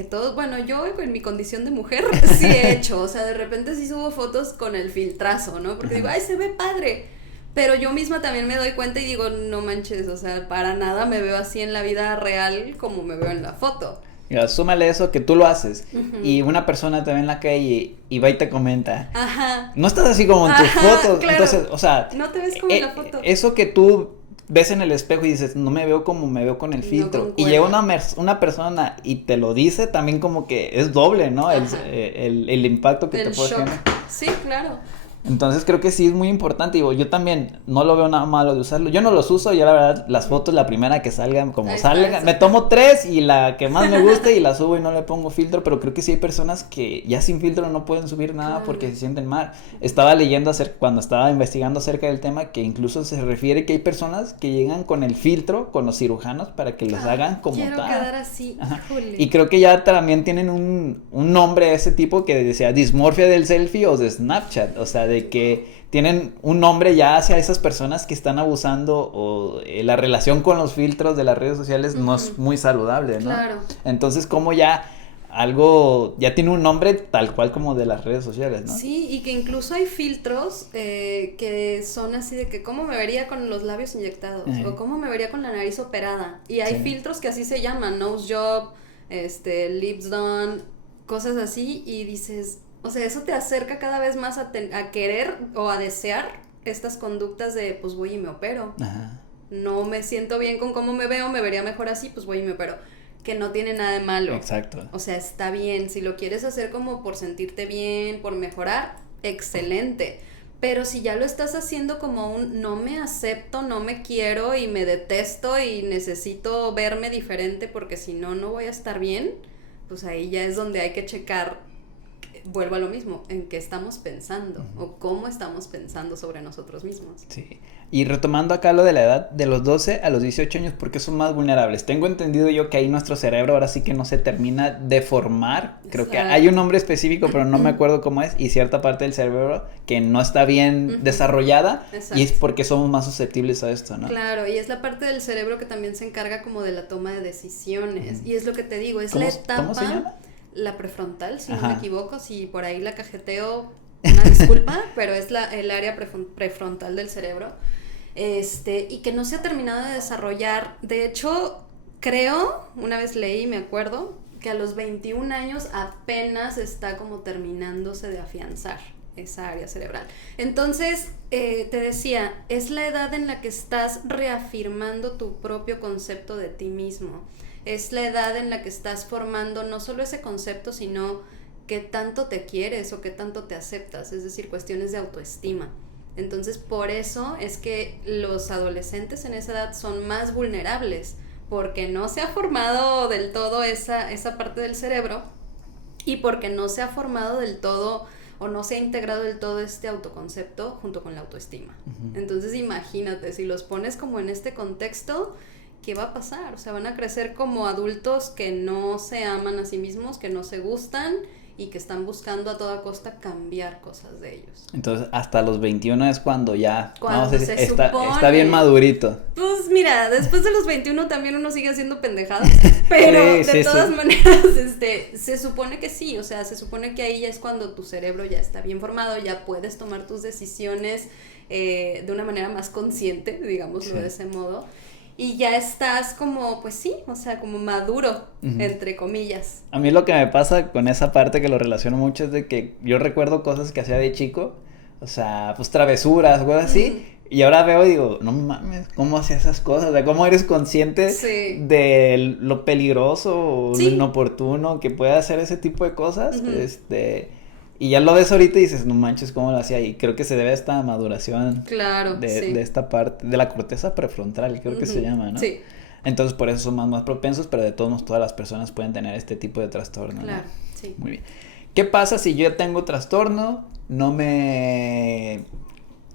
todos, bueno, yo en mi condición de mujer sí he hecho, o sea, de repente sí subo fotos con el filtrazo, ¿no? Porque digo, ay, se ve padre, pero yo misma también me doy cuenta y digo, no manches, o sea, para nada me veo así en la vida real como me veo en la foto. Mira, súmale eso que tú lo haces y una persona te ve en la calle y va y te comenta, no estás así como en tus fotos, claro. Entonces, o sea, no te ves como en la foto. Eso que tú ves en el espejo y dices, no me veo como me veo con el filtro, y llega una persona y te lo dice, también como que es doble, ¿no? El impacto que te puede generar. Sí, claro. Entonces creo que sí es muy importante, digo, yo también no lo veo nada malo de usarlo, yo no los uso, yo la verdad, las fotos, la primera que salgan, como salgan, me tomo 3 y la que más me guste y la subo y no le pongo filtro, pero creo que sí hay personas que ya sin filtro no pueden subir nada porque se sienten mal. Estaba leyendo cuando estaba investigando acerca del tema, que incluso se refiere que hay personas que llegan con el filtro, con los cirujanos, para que les hagan como quiero tal. Quedar así, y creo que ya también tienen un nombre de ese tipo que decía dismorfia del selfie o de Snapchat, o sea, de que tienen un nombre ya hacia esas personas que están abusando o la relación con los filtros de las redes sociales no es muy saludable, ¿no? Claro. Entonces, como ya algo ya tiene un nombre tal cual como de las redes sociales, ¿no? Sí, y que incluso hay filtros que son así de que cómo me vería con los labios inyectados o cómo me vería con la nariz operada, y hay filtros que así se llaman, nose job, lips done, cosas así, y dices, o sea, eso te acerca cada vez más a querer o a desear estas conductas de, pues voy y me opero. No me siento bien con cómo me veo, me vería mejor así, pues voy y me opero. Que no tiene nada de malo. Exacto. O sea, está bien. Si lo quieres hacer como por sentirte bien, por mejorar, excelente. Pero si ya lo estás haciendo como no me acepto, no me quiero y me detesto y necesito verme diferente porque si no, no voy a estar bien, pues ahí ya es donde hay que checar. Vuelvo a lo mismo, en qué estamos pensando o cómo estamos pensando sobre nosotros mismos. Sí, y retomando acá lo de la edad de los 12 a los 18 años, porque son más vulnerables. Tengo entendido yo que ahí nuestro cerebro ahora sí que no se termina de formar. Creo que hay un nombre específico, pero no me acuerdo cómo es, y cierta parte del cerebro que no está bien desarrollada. Exacto. Y es porque somos más susceptibles a esto, ¿no? Claro, y es la parte del cerebro que también se encarga como de la toma de decisiones, y es lo que te digo, es la etapa... ¿Cómo se llama? La prefrontal, si no me equivoco, si por ahí la cajeteo, una disculpa, pero es el área prefrontal del cerebro, y que no se ha terminado de desarrollar. De hecho, creo, una vez leí, me acuerdo, que a los 21 años apenas está como terminándose de afianzar esa área cerebral. Entonces, te decía, es la edad en la que estás reafirmando tu propio concepto de ti mismo. Es la edad en la que estás formando no solo ese concepto, sino qué tanto te quieres o qué tanto te aceptas, es decir, cuestiones de autoestima. Entonces, por eso es que los adolescentes en esa edad son más vulnerables, porque no se ha formado del todo esa parte del cerebro y porque no se ha formado del todo o no se ha integrado del todo este autoconcepto junto con la autoestima. Uh-huh. Entonces imagínate, si los pones como en este contexto, ¿qué va a pasar? O sea, van a crecer como adultos que no se aman a sí mismos, que no se gustan y que están buscando a toda costa cambiar cosas de ellos. Entonces, hasta los 21 es cuando ya está bien madurito. Pues mira, después de los 21 también uno sigue haciendo pendejadas, pero de todas maneras, se supone que sí, o sea, se supone que ahí ya es cuando tu cerebro ya está bien formado, ya puedes tomar tus decisiones de una manera más consciente, digámoslo de ese modo. Y ya estás como, pues sí, o sea, como maduro, uh-huh, entre comillas. A mí lo que me pasa con esa parte que lo relaciono mucho es de que yo recuerdo cosas que hacía de chico, o sea, pues travesuras, cosas así, uh-huh, y ahora veo y digo, no mames, ¿cómo hacía esas cosas? De cómo eres consciente de lo peligroso o lo inoportuno que puede hacer ese tipo de cosas, uh-huh, y ya lo ves ahorita y dices, no manches, ¿cómo lo hacía? Y creo que se debe a esta maduración de esta parte, de la corteza prefrontal, creo que se llama, ¿no? Sí. Entonces, por eso son más propensos, pero de todos modos todas las personas pueden tener este tipo de trastorno, claro, ¿no? Sí. Muy bien. ¿Qué pasa si yo tengo trastorno, no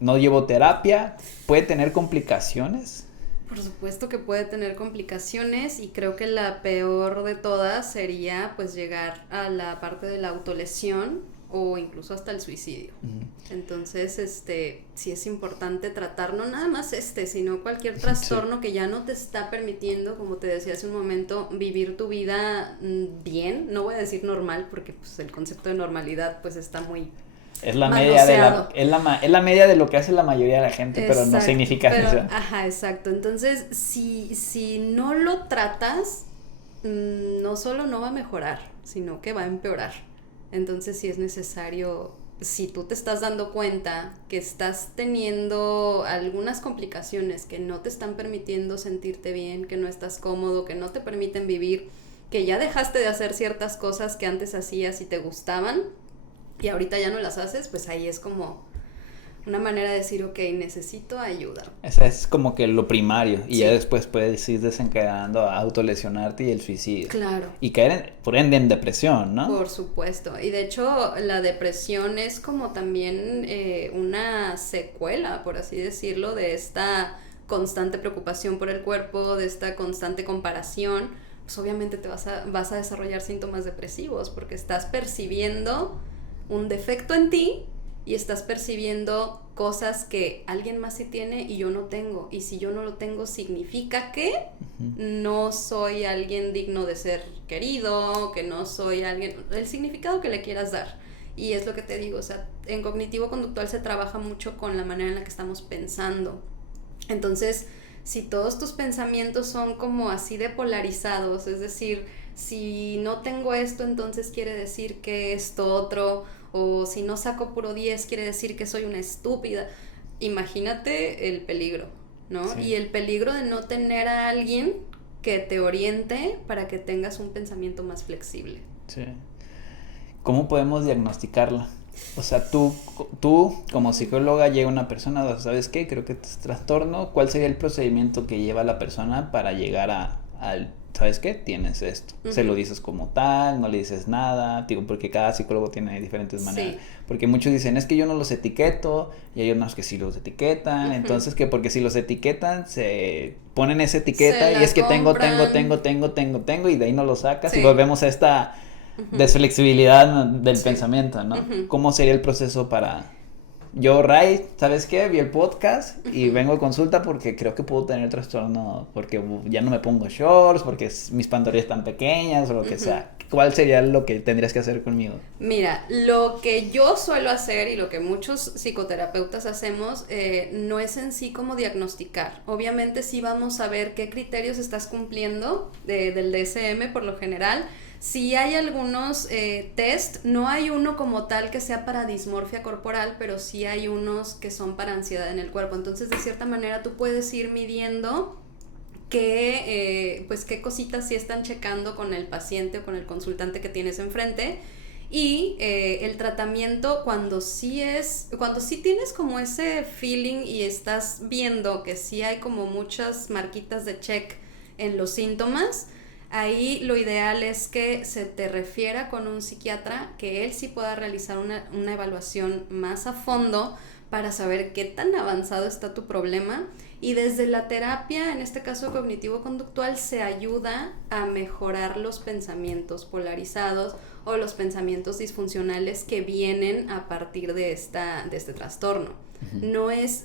llevo terapia? ¿Puede tener complicaciones? Por supuesto que puede tener complicaciones y creo que la peor de todas sería pues llegar a la parte de la autolesión o incluso hasta el suicidio. Uh-huh. Entonces, sí es importante tratar no nada más sino cualquier trastorno que ya no te está permitiendo, como te decía hace un momento, vivir tu vida bien. No voy a decir normal porque pues el concepto de normalidad pues está muy es la media es la media de lo que hace la mayoría de la gente, pero no significa eso. Ajá, exacto. Entonces, si no lo tratas, no solo no va a mejorar, sino que va a empeorar. Entonces sí es necesario, si tú te estás dando cuenta que estás teniendo algunas complicaciones que no te están permitiendo sentirte bien, que no estás cómodo, que no te permiten vivir, que ya dejaste de hacer ciertas cosas que antes hacías y te gustaban y ahorita ya no las haces, pues ahí es como una manera de decir, ok, necesito ayuda. Esa es como que lo primario y ya después puedes ir desencadenando a autolesionarte y el suicidio. Claro. Y caer, por ende, en depresión, ¿no? Por supuesto. Y de hecho, la depresión es como también una secuela, por así decirlo, de esta constante preocupación por el cuerpo, de esta constante comparación. Pues obviamente vas a desarrollar síntomas depresivos porque estás percibiendo un defecto en ti y estás percibiendo cosas que alguien más sí tiene y yo no tengo. Y si yo no lo tengo, significa que no soy alguien digno de ser querido, que no soy alguien... El significado que le quieras dar. Y es lo que te digo, o sea, en cognitivo-conductual se trabaja mucho con la manera en la que estamos pensando. Entonces, si todos tus pensamientos son como así de polarizados, es decir, si no tengo esto, entonces quiere decir que esto otro... o si no saco puro 10 quiere decir que soy una estúpida. Imagínate el peligro, ¿no? Sí. Y el peligro de no tener a alguien que te oriente para que tengas un pensamiento más flexible. Sí. ¿Cómo podemos diagnosticarla? O sea, tú como psicóloga llega una persona, ¿sabes qué? Creo que es trastorno. ¿Cuál sería el procedimiento que lleva la persona para llegar al ¿sabes qué? Tienes esto. Uh-huh. Se lo dices como tal, no le dices nada, digo, porque cada psicólogo tiene diferentes maneras. Sí. Porque muchos dicen, es que yo no los etiqueto, y hay unos que sí los etiquetan, uh-huh. Entonces que porque si los etiquetan, se ponen esa etiqueta y es que compran. tengo, y de ahí no lo sacas, y volvemos a esta desflexibilidad del pensamiento, ¿no? Uh-huh. ¿Cómo sería el proceso para yo, Ray, ¿sabes qué? Vi el podcast y vengo a consulta porque creo que puedo tener trastorno, porque ya no me pongo shorts, porque mis pantorrillas están pequeñas o lo que sea. ¿Cuál sería lo que tendrías que hacer conmigo? Mira, lo que yo suelo hacer y lo que muchos psicoterapeutas hacemos no es en sí como diagnosticar. Obviamente sí vamos a ver qué criterios estás cumpliendo del DSM por lo general. Sí hay algunos test, no hay uno como tal que sea para dismorfia corporal, pero sí hay unos que son para ansiedad en el cuerpo. Entonces, de cierta manera, tú puedes ir midiendo pues qué cositas sí están checando con el paciente o con el consultante que tienes enfrente. Y el tratamiento cuando sí tienes como ese feeling y estás viendo que sí hay como muchas marquitas de check en los síntomas, ahí lo ideal es que se te refiera con un psiquiatra, que él sí pueda realizar una evaluación más a fondo para saber qué tan avanzado está tu problema. Y desde la terapia, en este caso cognitivo-conductual, se ayuda a mejorar los pensamientos polarizados o los pensamientos disfuncionales que vienen a partir de este trastorno. No es,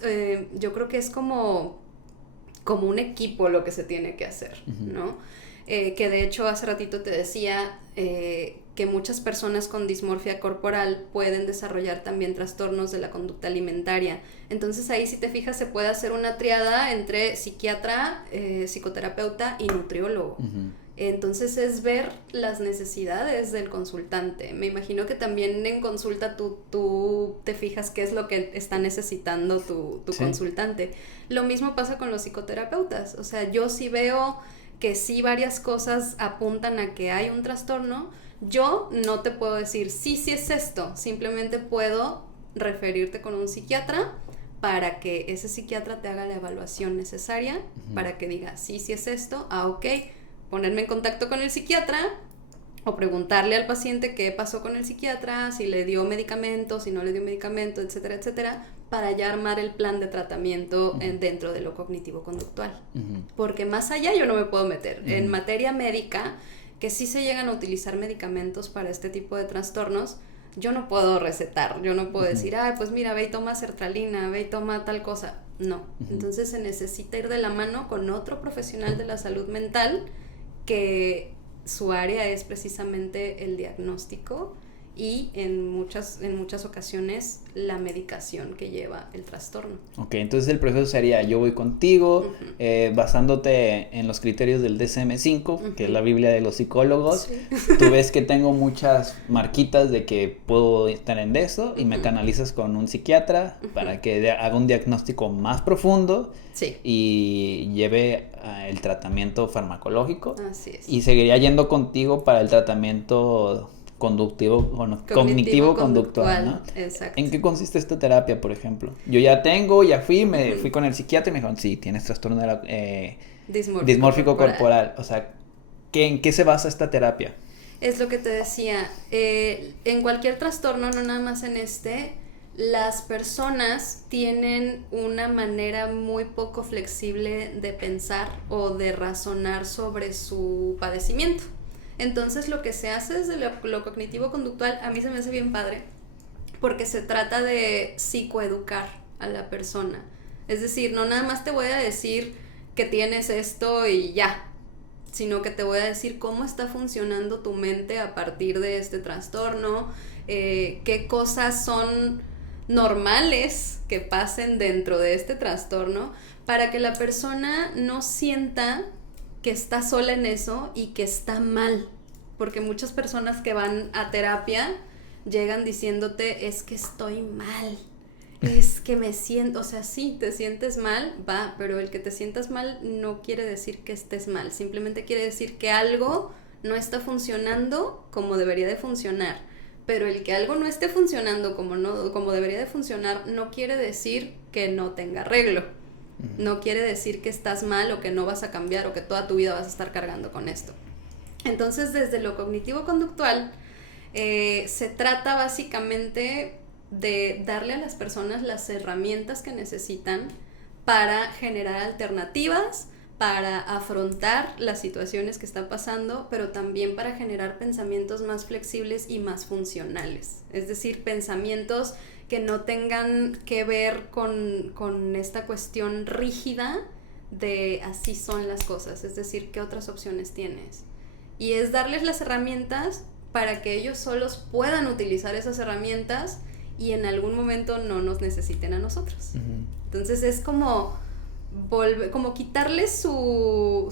yo creo que es como un equipo lo que se tiene que hacer, ¿no? Que de hecho hace ratito te decía que muchas personas con dismorfia corporal pueden desarrollar también trastornos de la conducta alimentaria. Entonces ahí, si te fijas, se puede hacer una triada entre psiquiatra, psicoterapeuta y nutriólogo. Entonces es ver las necesidades del consultante. Me imagino que también en consulta tú te fijas qué es lo que está necesitando tu consultante. Lo mismo pasa con los psicoterapeutas. O sea, yo sí veo que sí varias cosas apuntan a que hay un trastorno. Yo no te puedo decir sí es esto, simplemente puedo referirte con un psiquiatra para que ese psiquiatra te haga la evaluación necesaria para que diga sí es esto, ok, ponerme en contacto con el psiquiatra o preguntarle al paciente qué pasó con el psiquiatra, si le dio medicamento, si no le dio medicamento, etcétera, etcétera, para ya armar el plan de tratamiento dentro de lo cognitivo-conductual. Porque más allá yo no me puedo meter. En materia médica, que sí se llegan a utilizar medicamentos para este tipo de trastornos, yo no puedo recetar, yo no puedo decir, pues mira, ve y toma sertralina, ve y toma tal cosa. No. Entonces se necesita ir de la mano con otro profesional de la salud mental que su área es precisamente el diagnóstico y en muchas ocasiones la medicación que lleva el trastorno. Ok, entonces el proceso sería: yo voy contigo, basándote en los criterios del DSM-5, que es la Biblia de los psicólogos. Tú ves que tengo muchas marquitas de que puedo estar en eso y me canalizas con un psiquiatra para que haga un diagnóstico más profundo y lleve el tratamiento farmacológico. Así es. Y seguiría yendo contigo para el tratamiento cognitivo-conductual, ¿no? Exacto. ¿En qué consiste esta terapia, por ejemplo? Yo ya fui con el psiquiatra y me dijeron, sí, tienes trastorno de la, dismórfico corporal. O sea, ¿en qué se basa esta terapia? Es lo que te decía, en cualquier trastorno, no nada más en las personas tienen una manera muy poco flexible de pensar o de razonar sobre su padecimiento. Entonces lo que se hace desde lo cognitivo-conductual a mí se me hace bien padre, porque se trata de psicoeducar a la persona. Es decir, no nada más te voy a decir que tienes esto y ya, sino que te voy a decir cómo está funcionando tu mente a partir de este trastorno, qué cosas son normales que pasen dentro de este trastorno, para que la persona no sienta que está sola en eso y que está mal, porque muchas personas que van a terapia llegan diciéndote, es que estoy mal, es que me siento, o sea, sí, te sientes mal, va, pero el que te sientas mal no quiere decir que estés mal, simplemente quiere decir que algo no está funcionando como debería de funcionar, pero el que algo no esté funcionando como debería de funcionar no quiere decir que no tenga arreglo. No quiere decir que estás mal o que no vas a cambiar o que toda tu vida vas a estar cargando con esto. Entonces, desde lo cognitivo-conductual, se trata básicamente de darle a las personas las herramientas que necesitan para generar alternativas, para afrontar las situaciones que están pasando, pero también para generar pensamientos más flexibles y más funcionales. Es decir, pensamientos que no tengan que ver con esta cuestión rígida de así son las cosas, es decir, ¿qué otras opciones tienes? Y es darles las herramientas para que ellos solos puedan utilizar esas herramientas y en algún momento no nos necesiten a nosotros. Uh-huh. Entonces es como quitarles su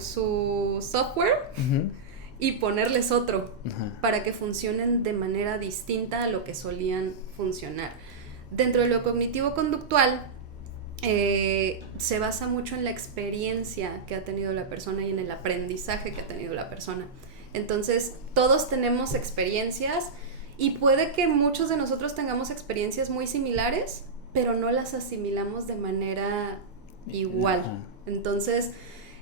software uh-huh. y ponerles otro uh-huh. para que funcionen de manera distinta a lo que solían funcionar. Dentro de lo cognitivo-conductual se basa mucho en la experiencia que ha tenido la persona y en el aprendizaje que ha tenido la persona. Entonces, todos tenemos experiencias y puede que muchos de nosotros tengamos experiencias muy similares, pero no las asimilamos de manera igual. Entonces,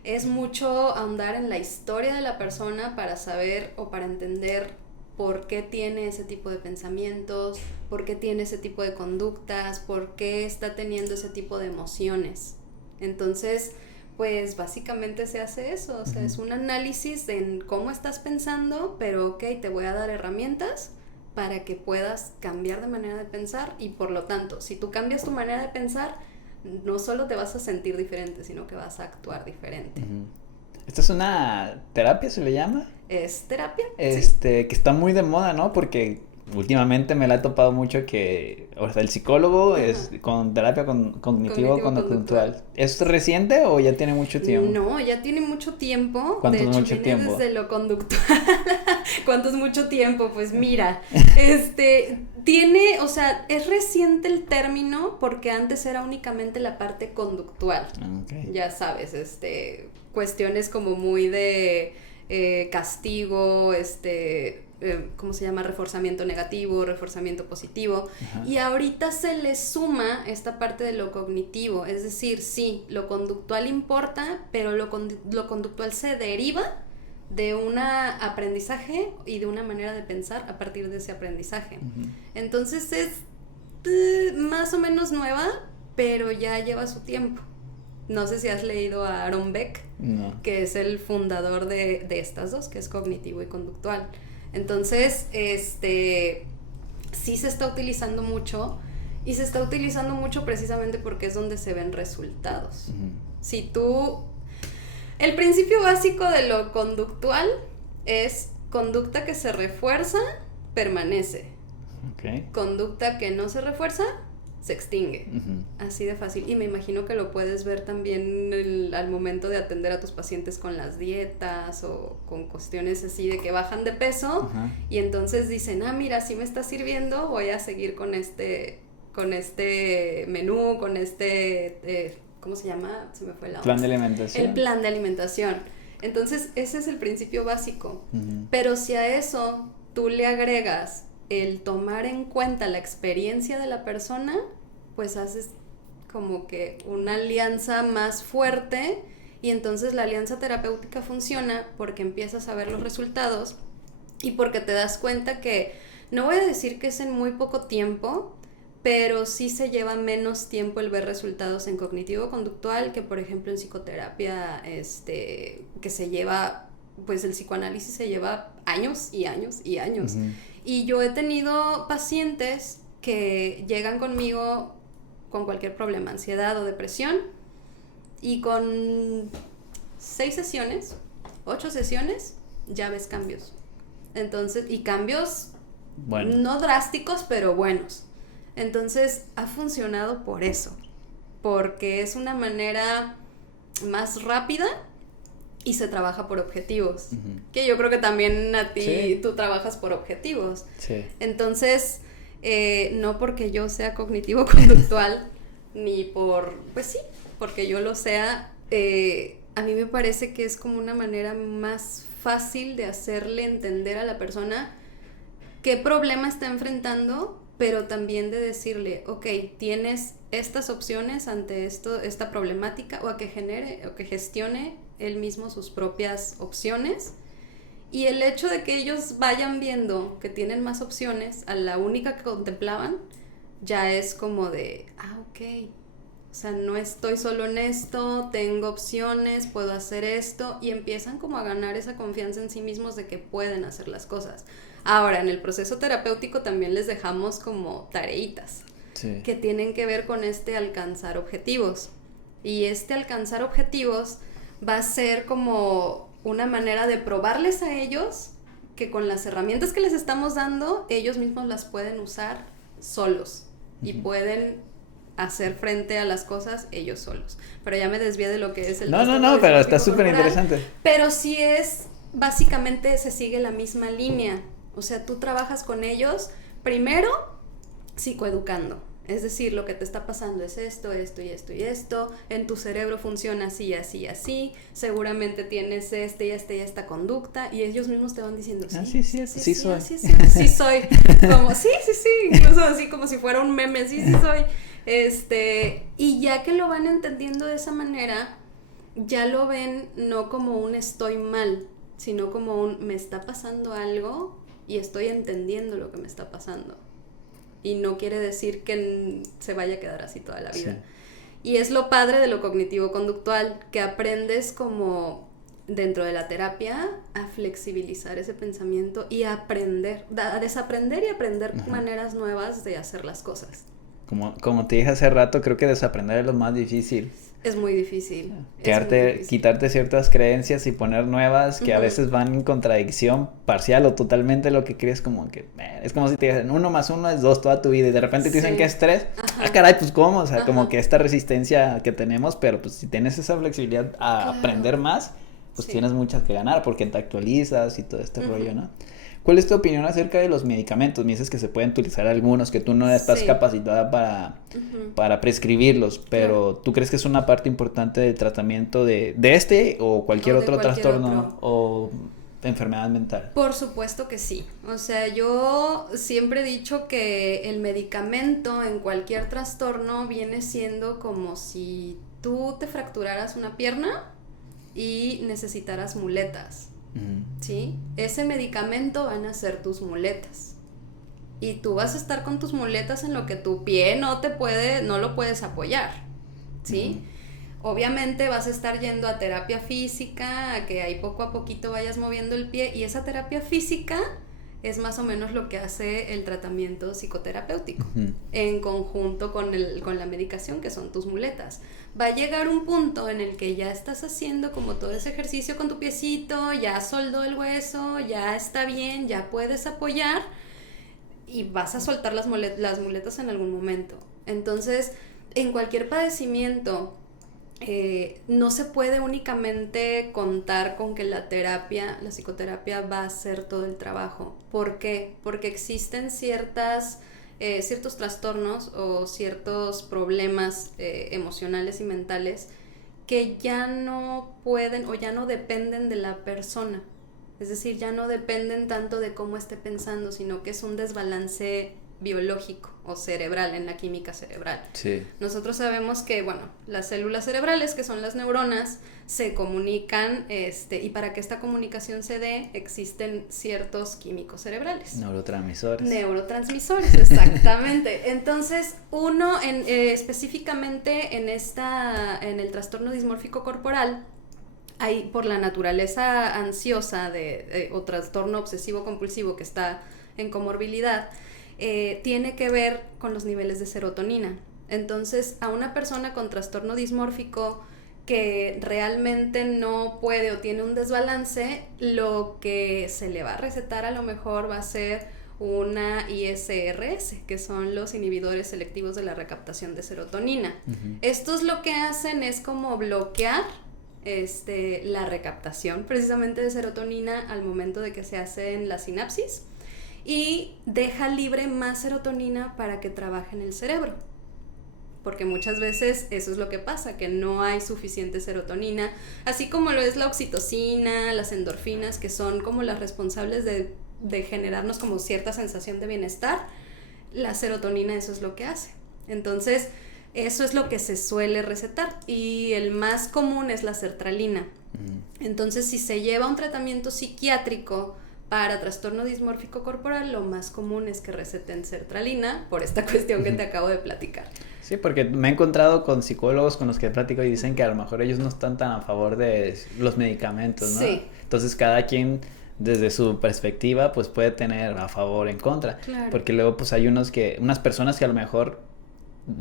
es mucho ahondar en la historia de la persona para saber o para entender por qué tiene ese tipo de pensamientos, por qué tiene ese tipo de conductas, por qué está teniendo ese tipo de emociones. Entonces, pues básicamente se hace eso, o sea, es un análisis de cómo estás pensando, pero ok, te voy a dar herramientas para que puedas cambiar de manera de pensar y por lo tanto, si tú cambias tu manera de pensar, no solo te vas a sentir diferente, sino que vas a actuar diferente. Uh-huh. ¿Esta es una terapia, se le llama? Es terapia. Sí. Que está muy de moda, ¿no? Porque últimamente me la he topado mucho que, o sea, el psicólogo uh-huh. es con terapia cognitivo-conductual. ¿Es reciente o ya tiene mucho tiempo? No, ya tiene mucho tiempo. ¿Cuánto de hecho, mucho tiempo? Desde lo conductual. ¿Cuánto es mucho tiempo? Pues mira, tiene, o sea, es reciente el término porque antes era únicamente la parte conductual. Okay. Ya sabes, cuestiones como muy de castigo, ¿cómo se llama? Reforzamiento negativo, reforzamiento positivo. Ajá. Y ahorita se le suma esta parte de lo cognitivo, es decir, sí, lo conductual importa, pero lo conductual se deriva de un aprendizaje y de una manera de pensar a partir de ese aprendizaje. Uh-huh. Entonces es más o menos nueva, pero ya lleva su tiempo. No sé si has leído a Aaron Beck, no. que es el fundador de estas dos, que es cognitivo y conductual. Entonces, sí se está utilizando mucho y se está utilizando mucho precisamente porque es donde se ven resultados. Uh-huh. Si tú... El principio básico de lo conductual es conducta que se refuerza, permanece. Okay. Conducta que no se refuerza, se extingue. Uh-huh. Así de fácil. Y me imagino que lo puedes ver también al momento de atender a tus pacientes con las dietas o con cuestiones así de que bajan de peso. Uh-huh. Y entonces dicen, mira, si me está sirviendo, voy a seguir con este menú, con ¿cómo se llama? Se me fue la plan de alimentación. El plan de alimentación. Entonces, ese es el principio básico. Uh-huh. Pero si a eso tú le agregas el tomar en cuenta la experiencia de la persona, pues haces como que una alianza más fuerte y entonces la alianza terapéutica funciona porque empiezas a ver los resultados y porque te das cuenta que, no voy a decir que es en muy poco tiempo, pero sí se lleva menos tiempo el ver resultados en cognitivo-conductual que, por ejemplo, en psicoterapia, que se lleva, pues el psicoanálisis se lleva años y años y años. Uh-huh. Y yo he tenido pacientes que llegan conmigo con cualquier problema, ansiedad o depresión, y con 6 sesiones, 8 sesiones, ya ves cambios. Entonces, y cambios no drásticos, pero buenos. Entonces, ha funcionado por eso, porque es una manera más rápida y se trabaja por objetivos, uh-huh. que yo creo que también a ti, sí. Tú trabajas por objetivos. Sí. Entonces, no porque yo sea cognitivo-conductual, ni pues sí, porque yo lo sea, a mí me parece que es como una manera más fácil de hacerle entender a la persona qué problema está enfrentando, pero también de decirle, ok, tienes estas opciones ante esta problemática, o a que genere o que gestione él mismo sus propias opciones, y el hecho de que ellos vayan viendo que tienen más opciones a la única que contemplaban, ya es como de, ok, o sea, no estoy solo en esto, tengo opciones, puedo hacer esto, y empiezan como a ganar esa confianza en sí mismos de que pueden hacer las cosas. Ahora, en el proceso terapéutico también les dejamos como tareitas. Sí. que tienen que ver con alcanzar objetivos. Y alcanzar objetivos va a ser como una manera de probarles a ellos que con las herramientas que les estamos dando, ellos mismos las pueden usar solos y pueden hacer frente a las cosas ellos solos. Pero ya me desvié de lo que es el No, pero está súper interesante. Pero sí básicamente se sigue la misma línea. O sea, tú trabajas con ellos, primero, psicoeducando. Es decir, lo que te está pasando es esto, esto y esto y esto. En tu cerebro funciona así, así, así. Seguramente tienes y esta conducta. Y ellos mismos te van diciendo, sí soy. Sí soy. Como, sí. Incluso así como si fuera un meme, sí soy. Y ya que lo van entendiendo de esa manera, ya lo ven no como un estoy mal, sino como un me está pasando algo y estoy entendiendo lo que me está pasando. Y no quiere decir que se vaya a quedar así toda la vida. Sí. Y es lo padre de lo cognitivo-conductual, que aprendes como dentro de la terapia a flexibilizar ese pensamiento y a desaprender y aprender maneras nuevas de hacer las cosas. Como te dije hace rato, creo que desaprender es lo más difícil. Es muy difícil. Quitarte ciertas creencias y poner nuevas que a veces van en contradicción parcial o totalmente lo que crees, como que es como si te dicen 1 más 1 es 2 toda tu vida y de repente te dicen que es 3. Caray, pues ¿cómo? O sea, como que esta resistencia que tenemos, pero pues si tienes esa flexibilidad a aprender más, pues tienes muchas que ganar porque te actualizas y todo este rollo, ¿no? ¿Cuál es tu opinión acerca de los medicamentos? Me dices que se pueden utilizar algunos, que tú no estás capacitada para prescribirlos, pero ¿tú crees que es una parte importante del tratamiento de o cualquier otro trastorno o enfermedad mental? Por supuesto que sí. O sea, yo siempre he dicho que el medicamento en cualquier trastorno viene siendo como si tú te fracturaras una pierna y necesitaras muletas. ¿Sí? Ese medicamento van a ser tus muletas y tú vas a estar con tus muletas en lo que tu pie no lo puedes apoyar, ¿sí? Obviamente vas a estar yendo a terapia física, a que ahí poco a poquito vayas moviendo el pie, y esa terapia física es más o menos lo que hace el tratamiento psicoterapéutico, en conjunto con la medicación, que son tus muletas. Va a llegar un punto en el que ya estás haciendo como todo ese ejercicio con tu piecito, ya soldó el hueso, ya está bien, ya puedes apoyar y vas a soltar las muletas en algún momento. Entonces, en cualquier padecimiento, no se puede únicamente contar con que la psicoterapia va a hacer todo el trabajo. ¿Por qué? Porque existen ciertos trastornos o ciertos problemas emocionales y mentales que ya no pueden o ya no dependen de la persona. Es decir, ya no dependen tanto de cómo esté pensando, sino que es un desbalance biológico o cerebral, en la química cerebral. Sí. Nosotros sabemos que, las células cerebrales, que son las neuronas, se comunican, y para que esta comunicación se dé, existen ciertos químicos cerebrales. Neurotransmisores, exactamente. Entonces, uno, específicamente en el trastorno dismórfico corporal, hay, por la naturaleza ansiosa o trastorno obsesivo compulsivo que está en comorbilidad, tiene que ver con los niveles de serotonina. Entonces, a una persona con trastorno dismórfico que realmente no puede o tiene un desbalance, lo que se le va a recetar a lo mejor va a ser una ISRS, que son los inhibidores selectivos de la recaptación de serotonina. Estos lo que hacen es como bloquear la recaptación precisamente de serotonina al momento de que se hacen las sinapsis, y deja libre más serotonina para que trabaje en el cerebro, porque muchas veces eso es lo que pasa, que no hay suficiente serotonina, así como lo es la oxitocina, las endorfinas, que son como las responsables de generarnos como cierta sensación de bienestar. La serotonina eso es lo que hace. Entonces, eso es lo que se suele recetar, y el más común es la sertralina. Entonces, si se lleva un tratamiento psiquiátrico para trastorno dismórfico corporal, lo más común es que receten sertralina por esta cuestión que te acabo de platicar. Sí, porque me he encontrado con psicólogos con los que platico y dicen que a lo mejor ellos no están tan a favor de los medicamentos, ¿no? Sí. Entonces, cada quien desde su perspectiva pues puede tener a favor o en contra. Claro. Porque luego pues hay unas personas que a lo mejor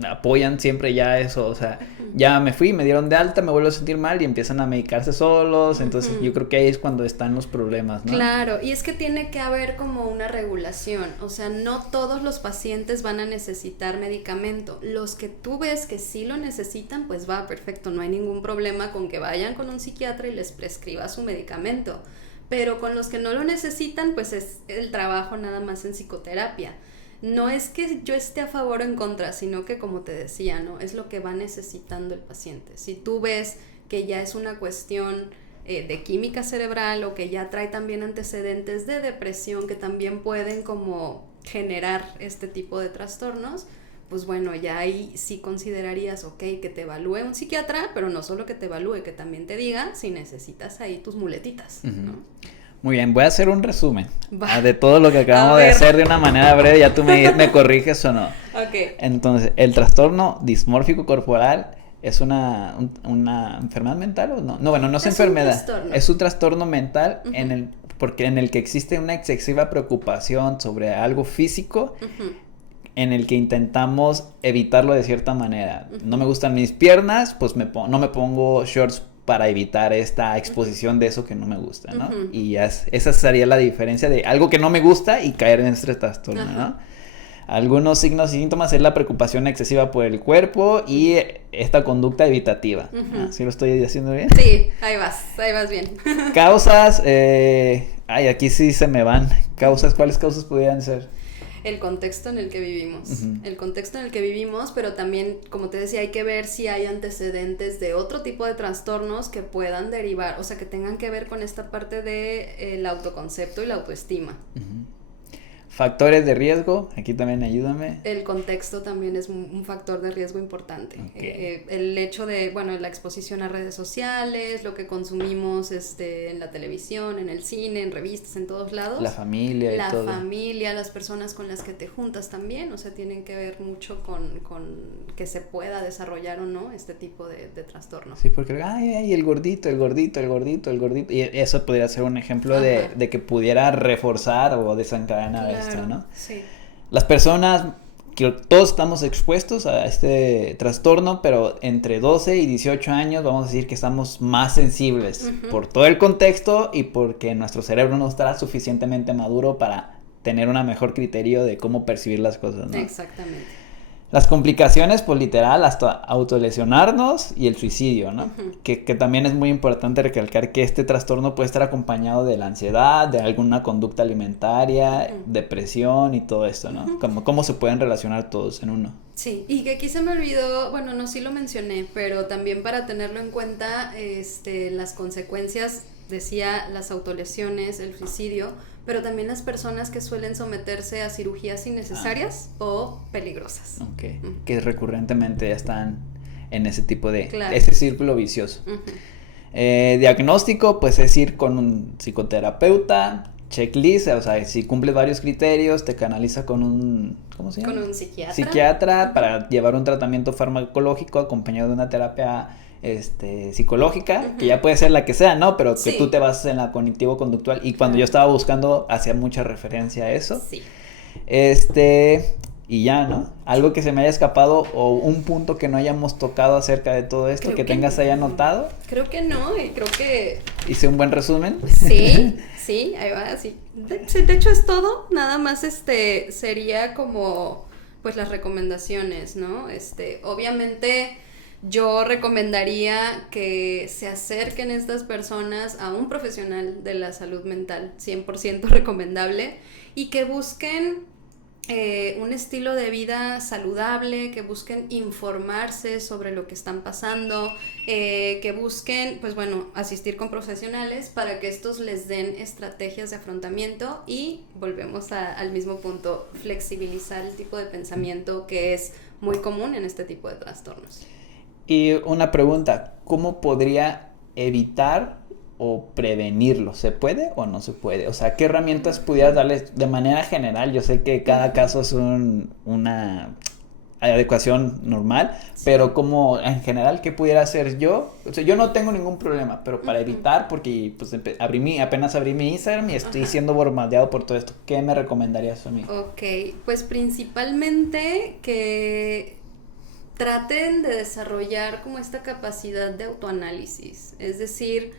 apoyan siempre ya eso, o sea, ya me fui, me dieron de alta, me vuelvo a sentir mal y empiezan a medicarse solos, entonces yo creo que ahí es cuando están los problemas, ¿no? Claro, y es que tiene que haber como una regulación, o sea, no todos los pacientes van a necesitar medicamento, los que tú ves que sí lo necesitan, pues va, perfecto, no hay ningún problema con que vayan con un psiquiatra y les prescriba su medicamento, pero con los que no lo necesitan, pues es el trabajo nada más en psicoterapia. No es que yo esté a favor o en contra, sino que como te decía, ¿no? Es lo que va necesitando el paciente. Si tú ves que ya es una cuestión de química cerebral o que ya trae también antecedentes de depresión que también pueden como generar este tipo de trastornos, pues bueno, ya ahí sí considerarías, ok, que te evalúe un psiquiatra, pero no solo que te evalúe, que también te diga si necesitas ahí tus muletitas, ¿no? Muy bien, voy a hacer un resumen de todo lo que acabamos de hacer de una manera breve, ya tú me corriges o no. Ok. Entonces, ¿el trastorno dismórfico corporal es una enfermedad mental o no? No, bueno, no es enfermedad, es un trastorno mental porque en el que existe una excesiva preocupación sobre algo físico, en el que intentamos evitarlo de cierta manera. No me gustan mis piernas, pues no me pongo shorts para evitar esta exposición de eso que no me gusta, ¿no? Y esa sería la diferencia de algo que no me gusta y caer en este trastorno, ¿no? Algunos signos y síntomas es la preocupación excesiva por el cuerpo y esta conducta evitativa. ¿Sí lo estoy haciendo bien? Sí, ahí vas bien. Causas, aquí sí se me van. Causas, ¿cuáles causas podrían ser? El contexto en el que vivimos, el contexto en el que vivimos, pero también, como te decía, hay que ver si hay antecedentes de otro tipo de trastornos que puedan derivar, o sea, que tengan que ver con esta parte de el autoconcepto y la autoestima. Factores de riesgo, aquí también ayúdame. El contexto también es un factor de riesgo importante. Okay. El hecho de, bueno, la exposición a redes sociales, lo que consumimos en la televisión, en el cine, en revistas, en todos lados. La familia y todo. La familia, las personas con las que te juntas también, o sea, tienen que ver mucho con que se pueda desarrollar o no este tipo de trastorno. Sí, porque, el gordito. Y eso podría ser un ejemplo de que pudiera reforzar o desencadenar esto, ¿no? Sí. Las personas, que todos estamos expuestos a este trastorno, pero entre 12 y 18 años vamos a decir que estamos más sensibles por todo el contexto y porque nuestro cerebro no está suficientemente maduro para tener un mejor criterio de cómo percibir las cosas, ¿no? Exactamente. Las complicaciones, pues literal, hasta autolesionarnos y el suicidio, ¿no? Que también es muy importante recalcar que este trastorno puede estar acompañado de la ansiedad, de alguna conducta alimentaria, depresión y todo esto, ¿no? Cómo se pueden relacionar todos en uno. Sí, y que aquí se me olvidó, bueno, no, sí lo mencioné, pero también para tenerlo en cuenta, las consecuencias, decía, las autolesiones, el suicidio, pero también las personas que suelen someterse a cirugías innecesarias o peligrosas. Ok, que recurrentemente ya están en ese tipo de, ese círculo vicioso. Diagnóstico, pues es ir con un psicoterapeuta, checklist, o sea, si cumples varios criterios, te canaliza con un, ¿cómo se llama? Con un psiquiatra. Psiquiatra para llevar un tratamiento farmacológico acompañado de una terapia psicológica, que ya puede ser la que sea, ¿no? Pero que tú te bases en la cognitivo-conductual, y cuando yo estaba buscando hacía mucha referencia a eso. Sí. Y ya, ¿no? Algo que se me haya escapado o un punto que no hayamos tocado acerca de todo esto, que tengas ahí anotado. Creo que no, y creo que... ¿Hice un buen resumen? Sí, ahí va, sí. De hecho es todo, nada más sería como, pues las recomendaciones, ¿no? Obviamente... Yo recomendaría que se acerquen estas personas a un profesional de la salud mental, 100% recomendable, y que busquen un estilo de vida saludable, que busquen informarse sobre lo que están pasando, que busquen, pues bueno, asistir con profesionales para que estos les den estrategias de afrontamiento y volvemos al mismo punto, flexibilizar el tipo de pensamiento que es muy común en este tipo de trastornos. Y una pregunta, ¿cómo podría evitar o prevenirlo? ¿Se puede o no se puede? O sea, ¿qué herramientas pudieras darles de manera general? Yo sé que cada caso es una adecuación normal, pero como en general, ¿qué pudiera hacer yo? O sea, yo no tengo ningún problema, pero para evitar, porque pues apenas abrí mi Instagram y estoy siendo bombardeado por todo esto, ¿qué me recomendarías a mí? Ok, pues principalmente que traten de desarrollar como esta capacidad de autoanálisis, es decir,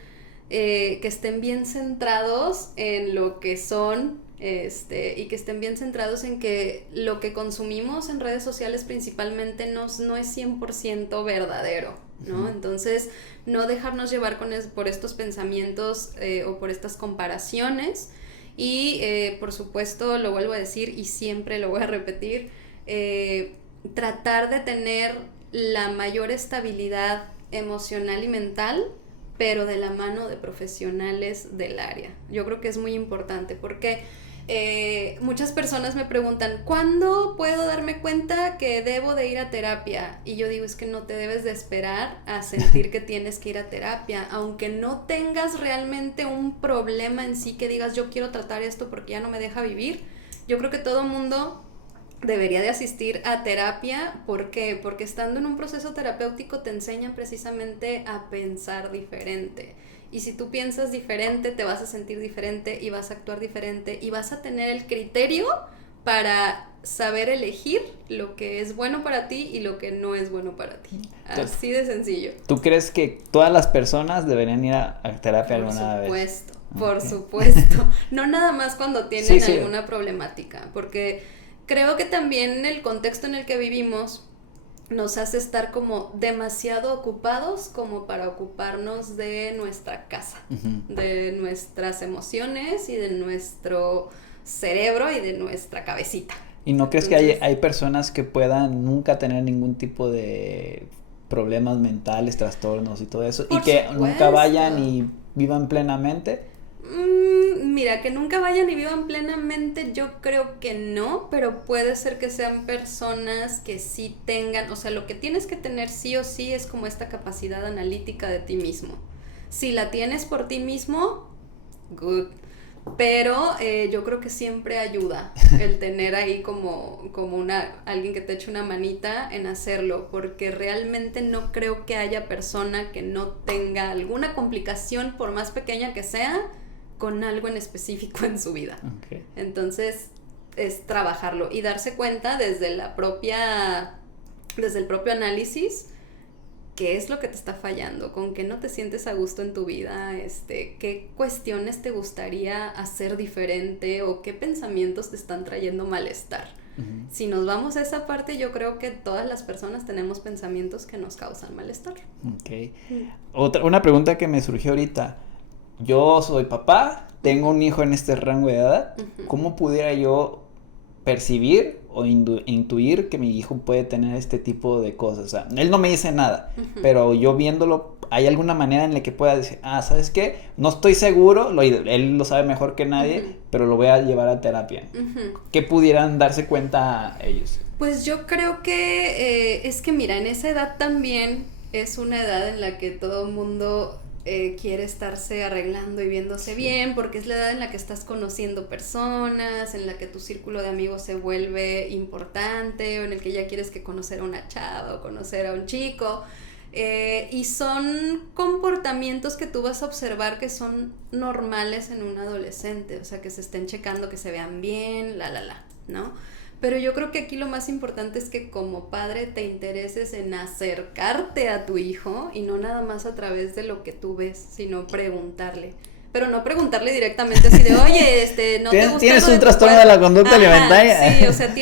que estén bien centrados en lo que son, y que estén bien centrados en que lo que consumimos en redes sociales principalmente no es 100% verdadero, ¿no? Entonces, no dejarnos llevar por estos pensamientos o por estas comparaciones y, por supuesto, lo vuelvo a decir y siempre lo voy a repetir, tratar de tener la mayor estabilidad emocional y mental, pero de la mano de profesionales del área. Yo creo que es muy importante porque muchas personas me preguntan, ¿cuándo puedo darme cuenta que debo de ir a terapia? Y yo digo, es que no te debes de esperar a sentir que tienes que ir a terapia, aunque no tengas realmente un problema en sí que digas, yo quiero tratar esto porque ya no me deja vivir. Yo creo que todo mundo debería de asistir a terapia. ¿Por qué? Porque estando en un proceso terapéutico te enseñan precisamente a pensar diferente. Y si tú piensas diferente, te vas a sentir diferente y vas a actuar diferente y vas a tener el criterio para saber elegir lo que es bueno para ti y lo que no es bueno para ti. Así de sencillo. ¿Tú crees que todas las personas deberían ir a terapia alguna vez? Por supuesto. No nada más cuando tienen alguna problemática, porque creo que también el contexto en el que vivimos nos hace estar como demasiado ocupados como para ocuparnos de nuestra casa, de nuestras emociones y de nuestro cerebro y de nuestra cabecita. ¿Y no crees que hay personas que puedan nunca tener ningún tipo de problemas mentales, trastornos y todo eso, y que nunca vayan y vivan plenamente? Mira, que nunca vayan y vivan plenamente, yo creo que no, pero puede ser que sean personas que sí tengan, o sea, lo que tienes que tener sí o sí es como esta capacidad analítica de ti mismo. Si la tienes por ti mismo, good, pero yo creo que siempre ayuda el tener ahí como alguien que te eche una manita en hacerlo, porque realmente no creo que haya persona que no tenga alguna complicación, por más pequeña que sea, con algo en específico en su vida. Okay. Entonces, es trabajarlo y darse cuenta desde el propio análisis qué es lo que te está fallando, con qué no te sientes a gusto en tu vida, qué cuestiones te gustaría hacer diferente o qué pensamientos te están trayendo malestar. Uh-huh. Si nos vamos a esa parte, yo creo que todas las personas tenemos pensamientos que nos causan malestar. Okay. Una pregunta que me surgió ahorita. Yo soy papá, tengo un hijo en este rango de edad. Uh-huh. ¿Cómo pudiera yo percibir o intuir que mi hijo puede tener este tipo de cosas? O sea, él no me dice nada, uh-huh, pero yo viéndolo, ¿hay alguna manera en la que pueda decir, ¿sabes qué? No estoy seguro, él lo sabe mejor que nadie, uh-huh, pero lo voy a llevar a terapia? Uh-huh. ¿Qué pudieran darse cuenta ellos? Pues yo creo que es que mira, en esa edad también es una edad en la que todo el mundo quiere estarse arreglando y viéndose bien, porque es la edad en la que estás conociendo personas, en la que tu círculo de amigos se vuelve importante, o en el que ya quieres que conocer a una chava o conocer a un chico, y son comportamientos que tú vas a observar que son normales en un adolescente, o sea, que se estén checando, que se vean bien, ¿no? Pero yo creo que aquí lo más importante es que como padre te intereses en acercarte a tu hijo y no nada más a través de lo que tú ves, sino preguntarle. Pero no preguntarle directamente así de, oye, no te gusta. ¿Tienes un trastorno de la conducta alimentaria? Sí, o sea,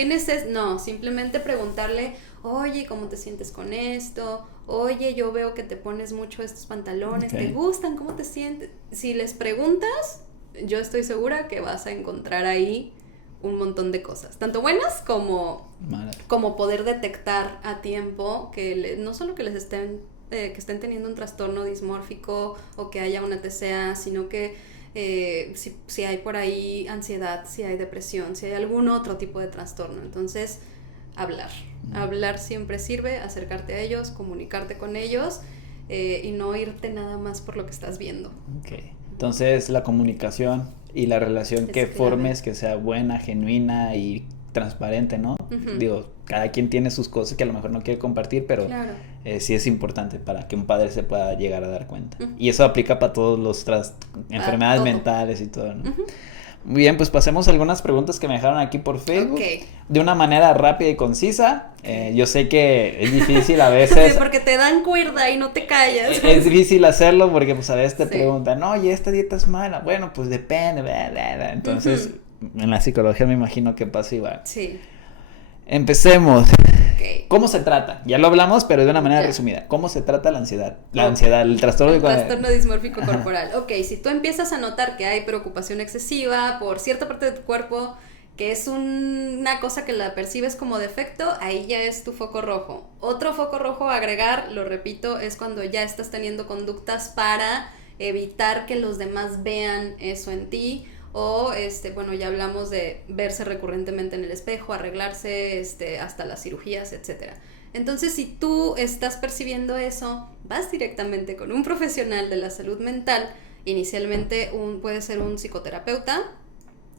no, simplemente preguntarle, oye, ¿cómo te sientes con esto? Oye, yo veo que te pones mucho estos pantalones, okay, ¿te gustan? ¿Cómo te sientes? Si les preguntas, yo estoy segura que vas a encontrar ahí un montón de cosas, tanto buenas como poder detectar a tiempo que no solo que les estén teniendo un trastorno dismórfico o que haya una TCA, sino que si hay por ahí ansiedad, si hay depresión, si hay algún otro tipo de trastorno. Entonces, hablar siempre sirve, acercarte a ellos, comunicarte con ellos, y no irte nada más por lo que estás viendo. Okay. Entonces, la comunicación y la relación que formes, que sea buena, genuina y transparente, ¿no? Uh-huh. Digo, cada quien tiene sus cosas que a lo mejor no quiere compartir, pero claro, sí es importante para que un padre se pueda llegar a dar cuenta. Uh-huh. Y eso aplica para todos los enfermedades mentales y todo, ¿no? Uh-huh. Muy bien, pues pasemos a algunas preguntas que me dejaron aquí por Facebook. Ok. De una manera rápida y concisa. Yo sé que es difícil a veces. Sí, porque te dan cuerda y no te callas. Es difícil hacerlo porque pues a veces te Sí. preguntan, oye, esta dieta es mala. Bueno, pues depende, bla, bla, bla. Entonces, en la psicología me imagino que pasa igual. Sí. Empecemos. Ok. ¿Cómo se trata? Ya lo hablamos, pero de una manera Ya. resumida. ¿Cómo se trata la ansiedad? La ansiedad, el trastorno El de... trastorno dismórfico Ajá. corporal. Ok, si tú empiezas a notar que hay preocupación excesiva por cierta parte de tu cuerpo, que es una cosa que la percibes como defecto, ahí ya es tu foco rojo. Otro foco rojo a agregar, lo repito, es cuando ya estás teniendo conductas para evitar que los demás vean eso en ti. O, bueno, ya hablamos de verse recurrentemente en el espejo, arreglarse, hasta las cirugías, etcétera. Entonces, si tú estás percibiendo eso, vas directamente con un profesional de la salud mental. Inicialmente puede ser un psicoterapeuta,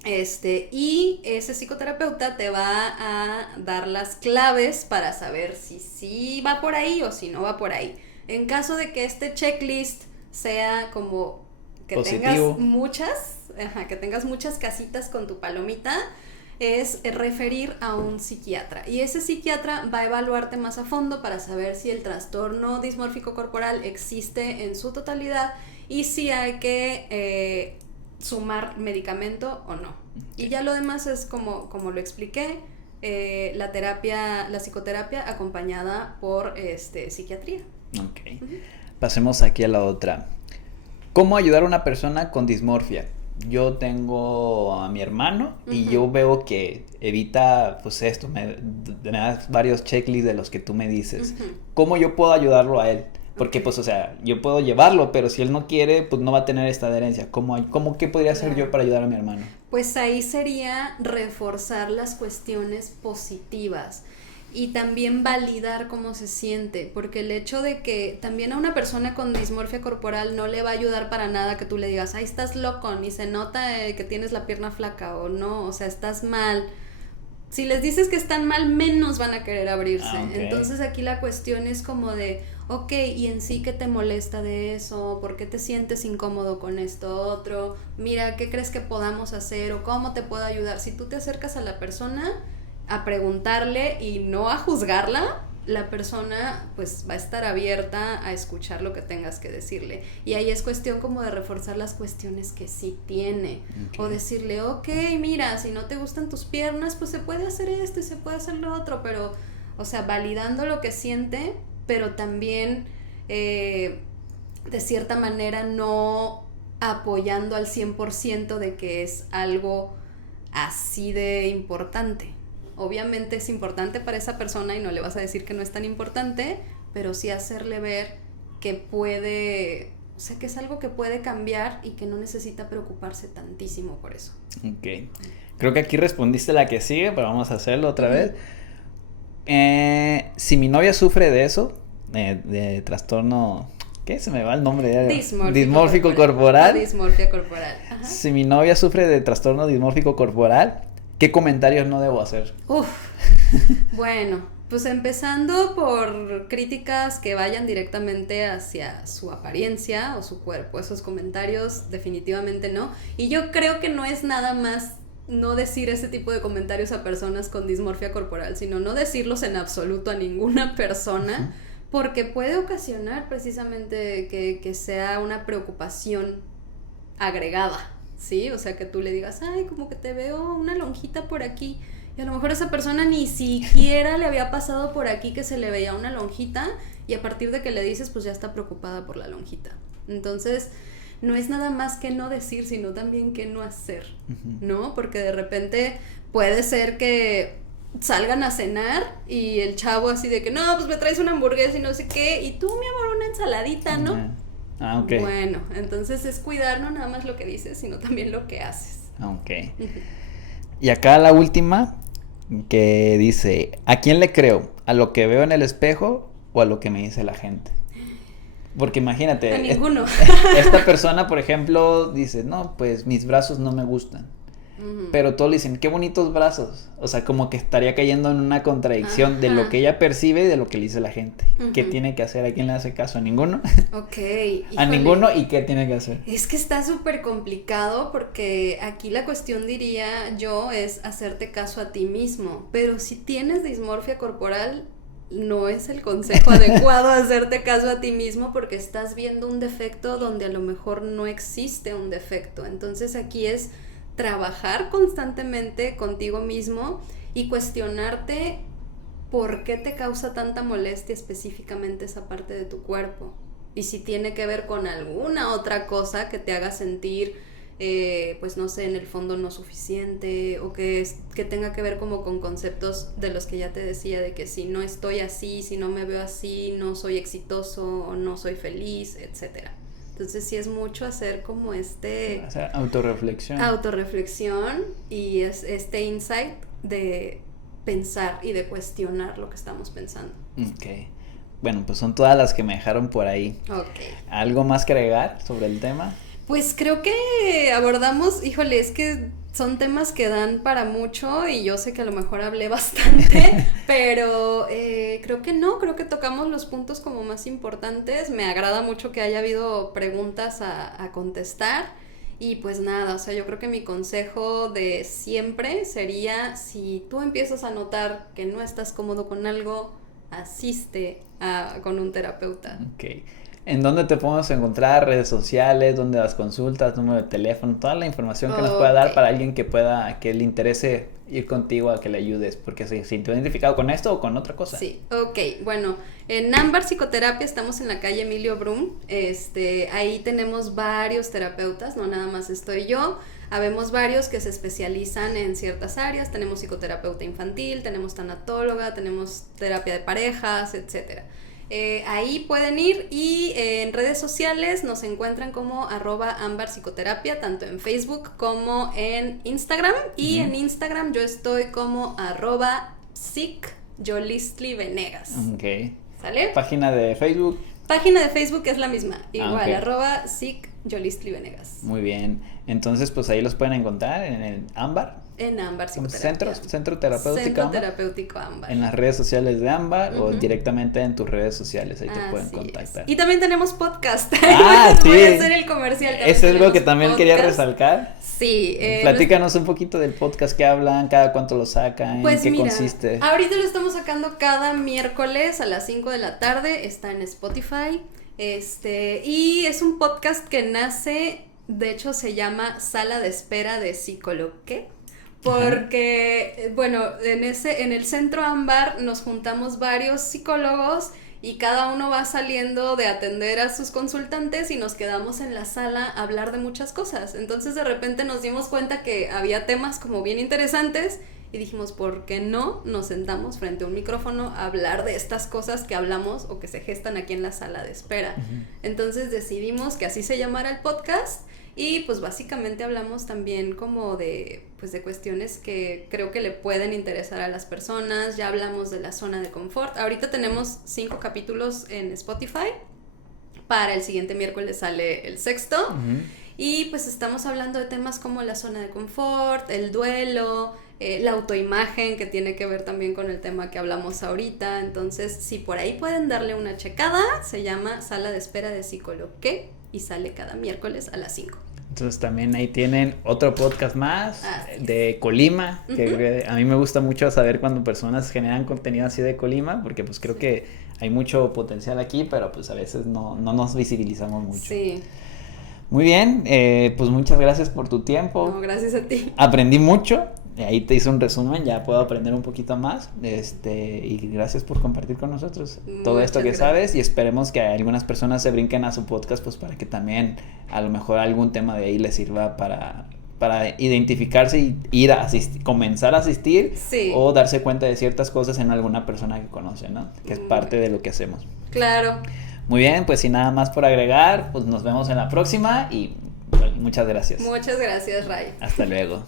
y ese psicoterapeuta te va a dar las claves para saber si sí va por ahí o si no va por ahí. En caso de que este checklist sea como que positivo. que tengas muchas casitas con tu palomita, es referir a un psiquiatra. Y ese psiquiatra va a evaluarte más a fondo para saber si el trastorno dismórfico corporal existe en su totalidad y si hay que sumar medicamento o no. Y ya lo demás es como lo expliqué, la psicoterapia acompañada por psiquiatría. Ok. Pasemos aquí a la otra. ¿Cómo ayudar a una persona con dismorfia? Yo tengo a mi hermano y yo veo que evita, pues esto, me das varios checklists de los que tú me dices. ¿Cómo yo puedo ayudarlo a él? Porque, pues, o sea, yo puedo llevarlo, pero si él no quiere, pues no va a tener esta adherencia. ¿Qué podría hacer yo para ayudar a mi hermano? Pues ahí sería reforzar las cuestiones positivas y también validar cómo se siente, porque el hecho de que también a una persona con dismorfia corporal no le va a ayudar para nada que tú le digas, ay, estás loco, ni se nota que tienes la pierna flaca, o no, o sea, estás mal. Si les dices que están mal, menos van a querer abrirse. Okay. Entonces aquí la cuestión es como de, ok, ¿y en sí qué te molesta de eso? ¿Por qué te sientes incómodo con esto otro? Mira, ¿qué crees que podamos hacer? ¿O cómo te puedo ayudar? Si tú te acercas a la persona a preguntarle y no a juzgarla, la persona pues va a estar abierta a escuchar lo que tengas que decirle. Y ahí es cuestión como de reforzar las cuestiones que sí tiene. Okay. O decirle, ok, mira, si no te gustan tus piernas, pues se puede hacer esto y se puede hacer lo otro, pero, o sea, validando lo que siente, pero también de cierta manera no apoyando al 100% de que es algo así de importante. Obviamente es importante para esa persona y no le vas a decir que no es tan importante, pero sí hacerle ver que puede, o sea, que es algo que puede cambiar y que no necesita preocuparse tantísimo por eso. Ok. Creo que aquí respondiste la que sigue, pero vamos a hacerlo otra vez. Si mi novia sufre de eso, de trastorno... ¿Qué? Se me va el nombre. Dismórfico corporal. Dismorfia corporal. Ajá. Si mi novia sufre de trastorno dismórfico corporal, ¿qué comentarios no debo hacer? Bueno, pues empezando por críticas que vayan directamente hacia su apariencia o su cuerpo. Esos comentarios definitivamente no. Y yo creo que no es nada más no decir ese tipo de comentarios a personas con dismorfia corporal, sino no decirlos en absoluto a ninguna persona, porque puede ocasionar precisamente que sea una preocupación agregada. Sí, o sea, que tú le digas, ay, como que te veo una lonjita por aquí, y a lo mejor esa persona ni siquiera le había pasado por aquí que se le veía una lonjita, y a partir de que le dices, pues ya está preocupada por la lonjita. Entonces, no es nada más que no decir, sino también que no hacer, ¿no? Porque de repente puede ser que salgan a cenar y el chavo así de que, no, pues me traes una hamburguesa y no sé qué, y tú, mi amor, una ensaladita, ¿no? Ah, ok. Bueno, entonces es cuidar no nada más lo que dices, sino también lo que haces. Ok. Y acá la última, que dice, ¿a quién le creo? ¿A lo que veo en el espejo o a lo que me dice la gente? Porque imagínate. A ninguno. Esta persona, por ejemplo, dice, no, pues mis brazos no me gustan. pero todos le dicen, qué bonitos brazos. O sea, como que estaría cayendo en una contradicción de lo que ella percibe y de lo que le dice la gente. ¿Qué tiene que hacer? ¿A quién le hace caso? ¿A ninguno? Ok. A ninguno, ¿y qué tiene que hacer? Es que está súper complicado porque aquí la cuestión, diría yo, es hacerte caso a ti mismo. Pero si tienes dismorfia corporal, no es el consejo adecuado hacerte caso a ti mismo porque estás viendo un defecto donde a lo mejor no existe un defecto. Entonces aquí es trabajar constantemente contigo mismo y cuestionarte por qué te causa tanta molestia específicamente esa parte de tu cuerpo. Y si tiene que ver con alguna otra cosa que te haga sentir, pues no sé, en el fondo no suficiente, o que tenga que ver como con conceptos de los que ya te decía, de que si no estoy así, si no me veo así, no soy exitoso o no soy feliz, etcétera. Entonces sí es mucho hacer como o sea, autorreflexión y es este insight de pensar y de cuestionar lo que estamos pensando. Ok. Bueno, pues son todas las que me dejaron por ahí. Ok. ¿Algo más que agregar sobre el tema? Pues creo que abordamos, híjole, es que son temas que dan para mucho y yo sé que a lo mejor hablé bastante, pero creo que tocamos los puntos como más importantes. Me agrada mucho que haya habido preguntas a contestar y pues nada, o sea, yo creo que mi consejo de siempre sería, si tú empiezas a notar que no estás cómodo con algo, asiste con un terapeuta. Ok. ¿En dónde te podemos encontrar? ¿Redes sociales? ¿Dónde das consultas? ¿Número de teléfono? Toda la información que nos pueda dar para alguien que le interese ir contigo a que le ayudes, porque se sintió identificado con esto o con otra cosa. Sí, ok, bueno, en Ámbar Psicoterapia estamos en la calle Emilio Brum, ahí tenemos varios terapeutas, no nada más estoy yo. Habemos varios que se especializan en ciertas áreas, tenemos psicoterapeuta infantil, tenemos tanatóloga, tenemos terapia de parejas, etcétera. Ahí pueden ir y en redes sociales nos encuentran como @ambarpsicoterapia, tanto en Facebook como en Instagram. Y en Instagram yo estoy como @psicjolistlivenegas. Ok. ¿Sale? ¿Página de Facebook? Página de Facebook es la misma, igual, okay. @psicjolistlivenegas. Muy bien. Entonces, pues ahí los pueden encontrar en el Ámbar. En Ámbar Psicoterapia. Centro terapéutico. Centro terapéutico Ámbar. En las redes sociales de Ámbar o directamente en tus redes sociales, ahí te pueden contactar. Y también tenemos podcast. Sí. Voy a hacer el comercial. Es algo que también quería resaltar. Sí. Platícanos un poquito del podcast, que hablan, cada cuánto lo sacan, pues en qué mira, consiste. Ahorita lo estamos sacando cada miércoles a las 5 de la tarde, está en Spotify. Y es un podcast que nace, de hecho se llama Sala de Espera de Psicoloqué. Porque, bueno, en el Centro Ámbar nos juntamos varios psicólogos y cada uno va saliendo de atender a sus consultantes y nos quedamos en la sala a hablar de muchas cosas. Entonces de repente nos dimos cuenta que había temas como bien interesantes y dijimos, ¿por qué no nos sentamos frente a un micrófono a hablar de estas cosas que hablamos o que se gestan aquí en la sala de espera? Entonces decidimos que así se llamara el podcast. Y pues básicamente hablamos también como de cuestiones que creo que le pueden interesar a las personas. Ya hablamos de la zona de confort. Ahorita tenemos 5 capítulos en Spotify. Para el siguiente miércoles sale el 6º. Y pues estamos hablando de temas como la zona de confort, el duelo, la autoimagen, que tiene que ver también con el tema que hablamos ahorita. Entonces, si por ahí pueden darle una checada, se llama Sala de Espera de Psicoloqué y sale cada miércoles a las 5. Entonces también ahí tienen otro podcast más de Colima, que a mí me gusta mucho saber cuando personas generan contenido así de Colima, porque pues creo que hay mucho potencial aquí, pero pues a veces no nos visibilizamos mucho. Sí. Muy bien, pues muchas gracias por tu tiempo. No, gracias a ti. Aprendí mucho, ahí te hice un resumen, ya puedo aprender un poquito más, y gracias por compartir con nosotros todo esto que sabes, y esperemos que algunas personas se brinquen a su podcast, pues para que también a lo mejor algún tema de ahí les sirva para identificarse y ir a comenzar a asistir, o darse cuenta de ciertas cosas en alguna persona que conoce, ¿no? Que es parte de lo que hacemos. Claro. Muy bien, pues sin nada más por agregar, pues nos vemos en la próxima y muchas gracias. Muchas gracias, Ray. Hasta luego.